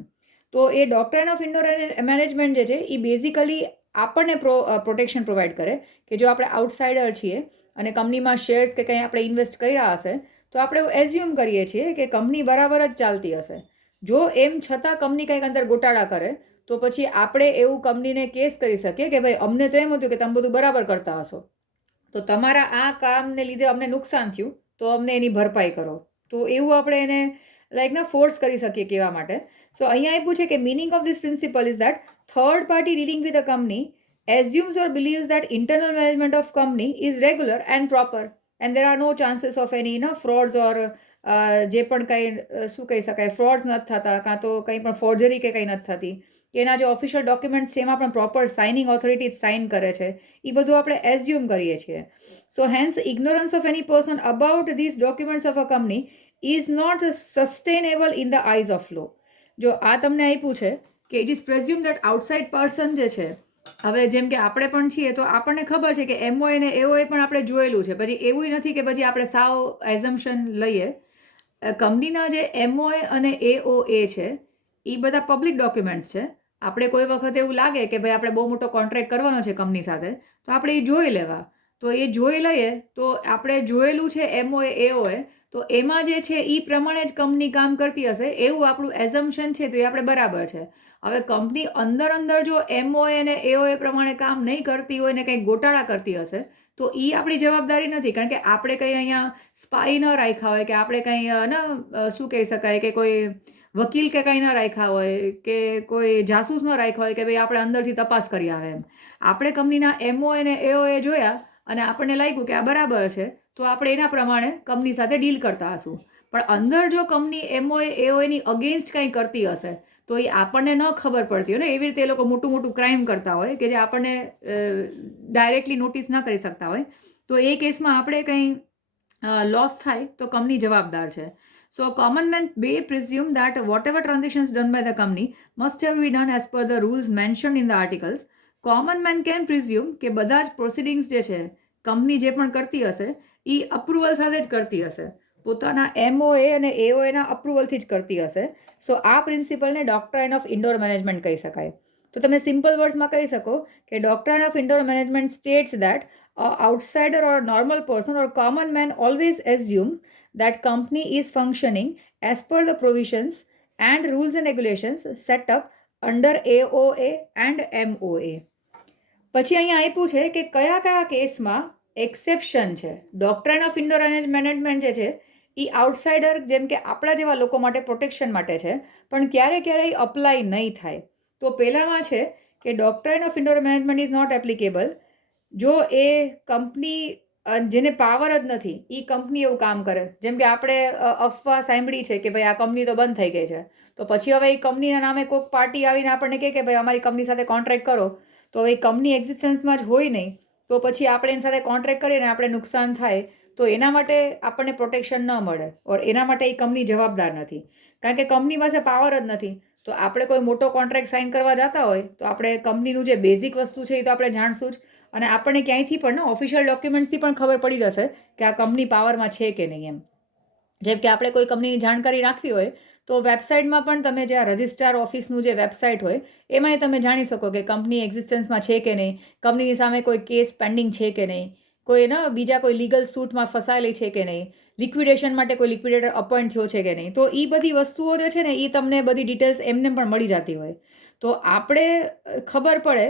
તો એ ડોક્ટ્રાઇન ઓફ ઇન્ડોર મેનેજમેન્ટ જે છે એ બેઝિકલી આપણને પ્રોટેક્શન પ્રોવાઈડ કરે કે જો આપણે આઉટસાઇડર છીએ અને કંપનીમાં શેર્સ કે કંઈ આપણે ઇન્વેસ્ટ કર્યા હશે તો આપણે એવું એઝ્યુમ કરીએ છીએ કે કંપની બરાબર જ ચાલતી હશે. જો એમ છતાં કંપની કંઈક અંદર ગોટાળા કરે તો પછી આપણે એવું કંપનીને કેસ કરી શકીએ કે ભાઈ અમને તો એમ હતું કે તમે બધું બરાબર કરતા હશો, તો તમારા આ કામને લીધે અમને નુકસાન થયું તો અમને એની ભરપાઈ કરો. તો એવું આપણે એને ફોર્સ કરી શકીએ કહેવા માટે. સો અહીંયા આપ્યું છે કે meaning of this principal is that third party dealing with a company assumes or believes that internal management of company is regular and proper and there are no chances of any frauds or જે પણ કંઈ શું કહી શકાય frauds નથી થતા, કાં તો કંઈ પણ ફોર્જરી કે કંઈ નથી થતી, એના જે ઓફિશિયલ ડોક્યુમેન્ટ્સ છે એમાં પણ પ્રોપર સાઇનિંગ ઓથોરિટી સાઇન કરે છે, એ બધું આપણે એઝ્યુમ કરીએ છીએ. So hence ignorance of any person about this documents of a company is not sustainable in the eyes of law. જો આ તમને આપ્યું છે કે it is presume that outside person જે છે, હવે જેમ કે આપણે પણ છીએ તો આપણને ખબર છે કે એમઓએ ને એઓએ પણ આપણે જોયેલું છે, પછી એવું નથી કે પછી આપણે સાવ એઝમ્પશન લઈએ. કંપનીના જે એમઓએ અને એઓએ છે એ બધા પબ્લિક ડોક્યુમેન્ટ્સ છે. આપણે કોઈ વખત એવું લાગે કે ભાઈ આપણે બહુ મોટો કોન્ટ્રાક્ટ કરવાનો છે કંપની સાથે, તો આપણે એ જોઈ લેવા. તો એ જોઈ લઈએ તો આપણે જોયેલું છે એમઓએ એઓએ, તો એમાં જે છે એ પ્રમાણે જ કંપની કામ કરતી હશે એવું આપણું એઝમ્પશન છે, તો એ આપણે બરાબર છે. હવે કંપની અંદર જો એમઓએ અને એઓએ પ્રમાણે કામ નહીં કરતી હોય ને કંઈક ગોટાળા કરતી હશે તો એ આપણી જવાબદારી નથી, કારણ કે આપણે કંઈ અહીંયા સ્પાઈ ન રાખ્યા હોય કે આપણે કંઈ શું કહી શકાય કે કોઈ વકીલ કે કંઈ ન રાખ્યા હોય કે કોઈ જાસૂસ ન રાખ્યા હોય કે ભાઈ આપણે અંદરથી તપાસ કરી આવે એમ. આપણે કંપનીના એમઓએ અને એઓએ જોયા અને આપણને લાગ્યું કે આ બરાબર છે તો આપણે એના પ્રમાણે કંપની સાથે ડીલ કરતા હશું. પણ અંદર જો કંપની એમઓએ એઓએની અગેન્સ્ટ કંઈ કરતી હશે તો એ આપણને ન ખબર પડતી હોય ને, એવી રીતે એ લોકો મોટું ક્રાઇમ કરતા હોય કે જે આપણને ડાયરેક્ટલી નોટિસ ન કરી શકતા હોય, તો એ કેસમાં આપણે કંઈ લોસ થાય તો કંપની જવાબદાર છે. સો common man be presume that whatever transactions done by the company must have be done as per the rules mention in the articles. Common man can presume કે બધા જ પ્રોસિડિંગ્સ જે છે company જે પણ કરતી હશે એ અપ્રુવલ સાથે જ કરતી હશે, પોતાના એમઓએ અને એઓએના અપ્રુવલથી જ કરતી હશે. સો આ પ્રિન્સિપલને ડોક્ટ્રાઇન ઓફ ઇન્ડોર મેનેજમેન્ટ કહી શકાય. તો તમે સિમ્પલ વર્ડ્સમાં કહી શકો કે doctrine of indoor management states that outsider or normal person or common man always assume that company is functioning as per the provisions and rules and regulations set up under AOA and MOA. પછી અહીંયા આપ્યું છે કે કયા કેસમાં exception છે. ડોક્ટ્રાઇન of indoor management જે છે એ આઉટસાઇડર જેમ કે આપણા જેવા લોકો માટે પ્રોટેક્શન માટે છે, પણ ક્યારેય અપ્લાય નહીં થાય. તો પહેલાંમાં છે કે doctrine of indoor management is not applicable જો એ કંપની જેને પાવર જ નથી એ કંપની એવું કામ કરે. જેમ કે આપણે અફવા સાંભળી છે કે ભાઈ આ કંપની તો બંધ થઈ ગઈ છે, તો પછી હવે એ કંપનીના નામે કોઈક પાર્ટી આવીને આપણને કહે કે ભાઈ અમારી કંપની સાથે કોન્ટ્રાક્ટ કરો, તો એ કંપની એક્ઝિસ્ટન્સમાં જ હોય નહીં, તો પછી આપણે એની સાથે કોન્ટ્રાક્ટ કરીએ ને આપણે નુકસાન થાય, તો એના માટે આપણને પ્રોટેક્શન ન મળે. ઓર એના માટે એ કંપની જવાબદાર નથી, કારણ કે કંપની પાસે પાવર જ નથી. તો આપણે કોઈ મોટો કોન્ટ્રાક્ટ સાઇન કરવા જતા હોય તો આપણે કંપનીનું જે બેઝિક વસ્તુ છે એ તો આપણે જાણશું જ, અને આપણને ક્યાંયથી પણ ને ઓફિશિયલ ડોક્યુમેન્ટ્સથી પણ ખબર પડી જશે કે આ કંપની પાવરમાં છે કે નહીં એમ. જેમ કે આપણે કોઈ કંપનીની જાણકારી રાખવી હોય તો વેબસાઇટમાં પણ તમે જે આ રજિસ્ટ્રાર ઓફિસનું જે વેબસાઇટ હોય એમાંય તમે જાણી શકો કે કંપની એક્ઝિસ્ટન્સમાં છે કે નહીં, કંપનીની સામે કોઈ કેસ પેન્ડિંગ છે કે નહીં, કોઈ બીજા કોઈ લીગલ સૂટમાં ફસાયેલી છે કે નહીં, લિક્વિડેશન માટે કોઈ લિક્વિડેટર અપોઇન્ટ થયો છે કે નહીં. તો એ બધી વસ્તુઓ જે છે ને એ તમને બધી ડિટેલ્સ એમને પણ મળી જતી હોય. તો આપણે ખબર પડે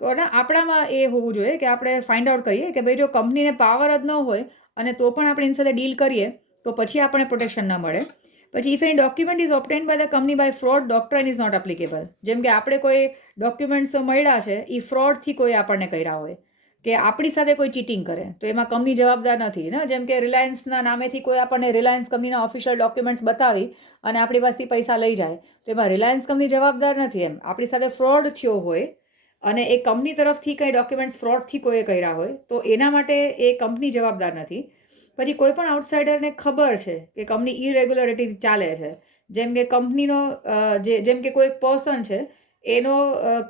અને આપણામાં એ હોવું જોઈએ કે આપણે ફાઇન્ડ આઉટ કરીએ કે ભાઈ જો કંપનીને પાવર જ ન હોય અને તો પણ આપણે એની સાથે ડીલ કરીએ તો પછી આપણને પ્રોટેક્શન ન મળે. પછી if any document is obtained by the company by fraud, doctrine is not applicable. જેમ કે આપણે કોઈ ડોક્યુમેન્ટ્સ મળ્યા છે એ ફ્રોડથી કોઈ આપણને કર્યા હોય કે આપણી સાથે કોઈ ચીટિંગ કરે તો એમાં કંપની જવાબદાર નથી ને. જેમ કે રિલાયન્સના નામેથી કોઈ આપણને રિલાયન્સ કંપનીના ઓફિશિયલ ડોક્યુમેન્ટ્સ બતાવી અને આપણી પાસેથી પૈસા લઈ જાય તો એમાં રિલાયન્સ કંપની જવાબદાર નથી. એમ આપણી સાથે ફ્રોડ થયો હોય અને એ કંપની તરફથી કંઈ ડોક્યુમેન્ટ્સ ફ્રોડથી કોઈએ કર્યા હોય તો એના માટે એ કંપની જવાબદાર નથી. પછી કોઈ પણ આઉટસાઇડરને ખબર છે કે કંપની ઇરેગ્યુલરિટી ચાલે છે, જેમ કે કંપનીનો જેમ કે કોઈ પર્સન છે એનો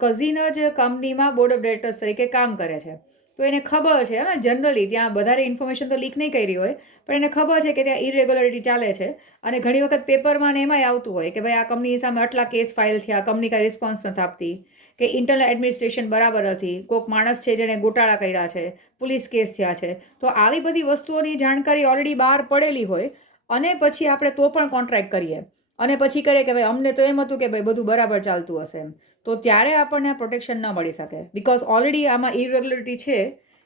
કઝિન જ કંપનીમાં બોર્ડ ઓફ ડિરેક્ટર્સ તરીકે કામ કરે છે, તો એને ખબર છે જનરલી ત્યાં વધારે ઇન્ફોર્મેશન તો લીક નહીં કરી હોય પણ એને ખબર છે કે ત્યાં ઇરેગ્યુલરિટી ચાલે છે. અને ઘણી વખત પેપરમાં ને એમાંય આવતું હોય કે ભાઈ આ કંપની સામે આટલા કેસ ફાઇલ થયા, કંપની કાંઈ રિસ્પોન્સ નથી આપતી, કે ઇન્ટરનલ એડમિનિસ્ટ્રેશન બરાબર નથી, કોઈક માણસ છે જેણે ગોટાળા કર્યા છે, પોલીસ કેસ થયા છે. તો આવી બધી વસ્તુઓની જાણકારી ઓલરેડી બહાર પડેલી હોય અને પછી આપણે તો પણ કોન્ટ્રાક્ટ કરીએ અને પછી કરીએ કે ભાઈ અમને તો એમ હતું કે ભાઈ બધું બરાબર ચાલતું હશે એમ, તો ત્યારે આપણને પ્રોટેક્શન ન મળી શકે. બિકોઝ ઓલરેડી આમાં ઇરેગ્યુલરિટી છે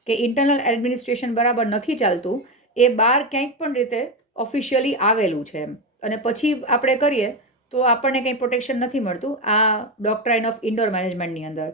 કે ઇન્ટરનલ એડમિનિસ્ટ્રેશન બરાબર નથી ચાલતું, એ બહાર ક્યાંક પણ રીતે ઓફિશિયલી આવેલું છે એમ, અને પછી આપણે કરીએ તો આપણને કંઈ પ્રોટેક્શન નથી મળતું આ ડોક્ટ્રાઇન ઓફ ઇન્ડોર મેનેજમેન્ટની અંદર.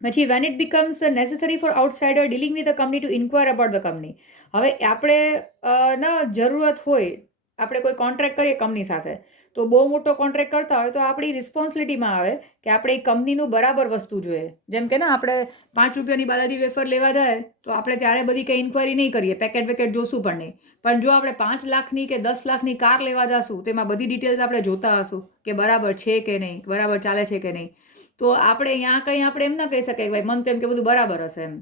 પછી when it becomes necessary for outsider dealing with a company to inquire about the company. હવે આપણે જરૂરત હોય, આપણે કોઈ કોન્ટ્રાક્ટ કરીએ કંપની સાથે તો બહુ મોટો કોન્ટ્રાક્ટ કરતા હોય તો આપણી રિસ્પોન્સિબિલિટીમાં આવે કે આપણે એ કંપનીનું બરાબર વસ્તુ જોઈએ. જેમ કે આપણે 5 રૂપિયાની બાલાજી વેફર લેવા જાય તો આપણે ત્યારે બધી કંઈ ઇન્ક્વાયરી નહીં કરીએ, પેકેટ જોશું પણ નહીં. પણ જો આપણે 5 લાખની કે 10 લાખની કાર લેવા જશું તો એમાં બધી ડિટેલ્સ આપણે જોતા હશું કે બરાબર છે કે નહીં, બરાબર ચાલે છે કે નહીં. તો આપણે ત્યાં કંઈ આપણે એમ ન કહી શકીએ ભાઈ મન તેમ કે બધું બરાબર હશે એમ.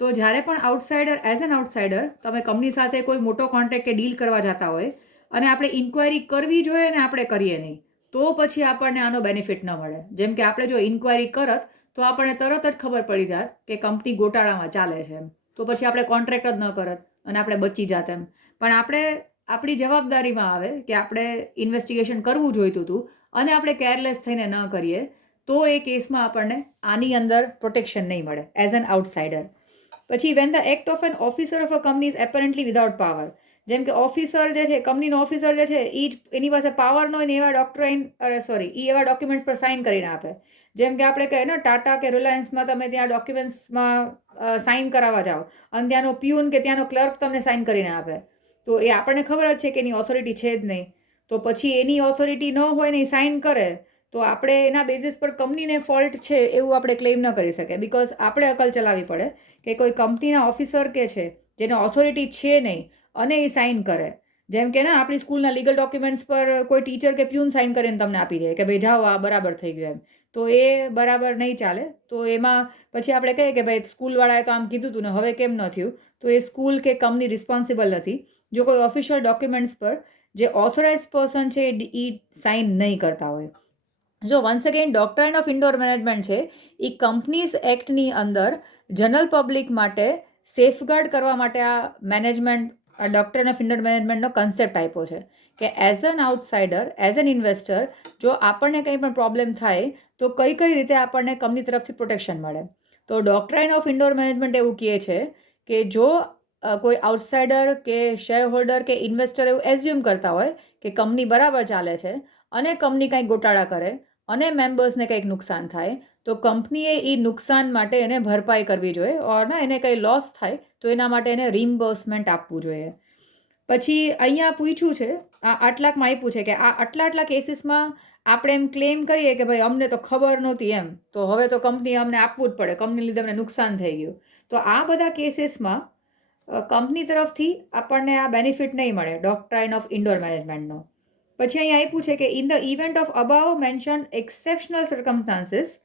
તો જ્યારે પણ આઉટસાઇડર એઝ એન આઉટસાઇડર તમે કંપની સાથે કોઈ મોટો કોન્ટ્રાક્ટ કે ડીલ કરવા જતા હોય અને આપણે ઇન્ક્વાયરી કરવી જોઈએ ને આપણે કરીએ નહીં તો પછી આપણને આનો બેનિફિટ ન મળે. જેમ કે આપણે જો ઇન્ક્વાયરી કરત તો આપણને તરત જ ખબર પડી જાત કે કંપની ગોટાળામાં ચાલે છે એમ, તો પછી આપણે કોન્ટ્રાક્ટ જ ન કરત અને આપણે બચી જાત એમ. પણ આપણે આપણી જવાબદારીમાં આવે કે આપણે ઇન્વેસ્ટિગેશન કરવું જોઈતું હતું અને આપણે કેરલેસ થઈને ન કરીએ તો એ કેસમાં આપણને આની અંદર પ્રોટેક્શન નહીં મળે એઝ એન આઉટસાઇડર. પછી when the act of an officer of a company is apparently without power. જેમ કે ઓફિસર જે છે, કંપનીનો ઓફિસર જે છે એ જ એની પાસે પાવર ન હોય ને એવા એવા ડોક્યુમેન્ટ્સ પર સાઇન કરીને આપે. જેમ કે આપણે કહીએ ને ટાટા કે રિલાયન્સમાં તમે ત્યાં ડોક્યુમેન્ટ્સમાં સાઇન કરાવવા જાઓ અને ત્યાંનો પ્યુન કે ત્યાંનો ક્લર્ક તમને સાઇન કરીને આપે, તો એ આપણને ખબર જ છે કે એની ઓથોરિટી છે જ નહીં. તો પછી એની ઓથોરિટી ન હોય ને એ સાઇન કરે તો આપણે એના બેઝિસ પર કંપનીને ફોલ્ટ છે એવું આપણે ક્લેમ ન કરી શકીએ. બિકોઝ આપણે અકલ ચલાવવી પડે કે કોઈ કંપનીના ઓફિસર કે છે જેને ઓથોરિટી છે નહીં અને એ સાઇન કરે. જેમ કે આપણી સ્કૂલના લીગલ ડોક્યુમેન્ટ્સ પર કોઈ ટીચર કે પ્યુન સાઇન કરીને તમને આપી દે કે ભાઈ જાઓ આ બરાબર થઈ ગયું એમ, તો એ બરાબર નહીં ચાલે. તો એમાં પછી આપણે કહીએ કે ભાઈ સ્કૂલવાળાએ તો આમ કીધું હતું ને હવે કેમ ન થયું, તો એ સ્કૂલ કે કંપની રિસ્પોન્સિબલ નથી જો કોઈ ઓફિશિયલ ડોક્યુમેન્ટ્સ પર જે ઓથોરાઇઝ પર્સન છે એ સાઇન નહીં કરતા હોય. જો once again doctrine of indoor management છે એ કંપનીઝ એક્ટની અંદર જનરલ પબ્લિક માટે સેફગાર્ડ કરવા માટે આ મેનેજમેન્ટ ડોક્ટ્રાઇન ઓફ ઇન્ડોર મેનેજમેન્ટનો કન્સેપ્ટ આપ્યો છે કે as an outsider, as an investor જો આપણને કંઈ પણ પ્રોબ્લેમ થાય તો કઈ રીતે આપણને કંપની તરફથી પ્રોટેક્શન મળે. તો ડોક્ટ્રાઇન ઓફ ઇન્ડોર મેનેજમેન્ટ એવું કહે છે કે જો કોઈ આઉટસાઇડર કે શેર હોલ્ડર કે ઇન્વેસ્ટર એવું એઝ્યુમ કરતા હોય કે કંપની બરાબર ચાલે છે અને કંપની કંઈક ગોટાળા કરે અને મેમ્બર્સને કંઈક નુકસાન થાય તો કંપનીએ એ નુકસાન માટે એને ભરપાઈ કરવી જોઈએ ઓર ને એને કંઈ લોસ થાય તો એના માટે એને રિમ્બર્સમેન્ટ આપવું જોઈએ. પછી અહીંયા પૂછ્યું છે આટલાકમાં આપ્યું છે કે આટલા કેસીસમાં આપણે એમ ક્લેમ કરીએ કે ભાઈ અમને તો ખબર નહોતી એમ તો હવે તો કંપની અમને આપવું જ પડે, કંપની લીધે અમને નુકસાન થઈ ગયું. તો આ બધા કેસીસમાં કંપની તરફથી આપણને આ બેનિફિટ નહીં મળે ડોક્ટ્રાઇન ઓફ ઇન્ડોર મેનેજમેન્ટનો. પછી અહીંયા આપ્યું છે કે in the event of above mention exceptional circumstances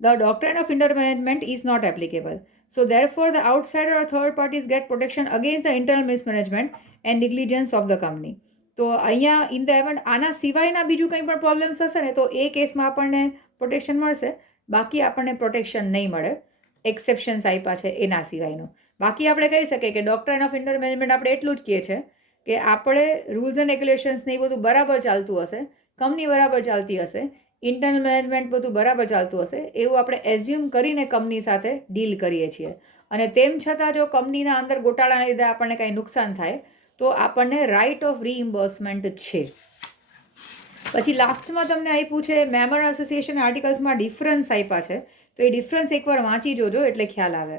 the doctrine of indoor management is not applicable. So therefore the outsider or third parties get protection against the internal mismanagement and negligence of the company. તો અહીંયા in the એવન્ટ આના સિવાયના બીજું કંઈ પણ problems હશે ને તો એ કેસમાં આપણને પ્રોટેક્શન મળશે, બાકી આપણને પ્રોટેક્શન નહીં મળે એક્સેપ્શન્સ આપ્યા છે એના સિવાયનું. બાકી આપણે કહી શકીએ કે ડોક્ટ્રાઇન ઓફ ઇન્ડોર મેનેજમેન્ટ આપણે એટલું જ કહીએ છીએ કે આપણે રૂલ્સ એન્ડ રેગ્યુલેશન્સને એ બધું બરાબર ચાલતું હશે, કંપની બરાબર ચાલતી હશે, ઇન્ટરનલ મેનેજમેન્ટ બધું બરાબર ચાલતું હશે એવું આપણે એઝ્યુમ કરીને કંપની સાથે ડીલ કરીએ છીએ. અને તેમ છતાં જો કંપનીના અંદર ગોટાળાના લીધે આપણને કંઈ નુકસાન થાય તો આપણને રાઇટ ઓફ રીઇમ્બર્સમેન્ટ છે. પછી લાસ્ટમાં તમને આપ્યું છે મેમ્બર એસોસિએશન આર્ટિકલ્સમાં ડિફરન્સ આપ્યા છે તો એ ડિફરન્સ એકવાર વાંચી જોજો એટલે ખ્યાલ આવે.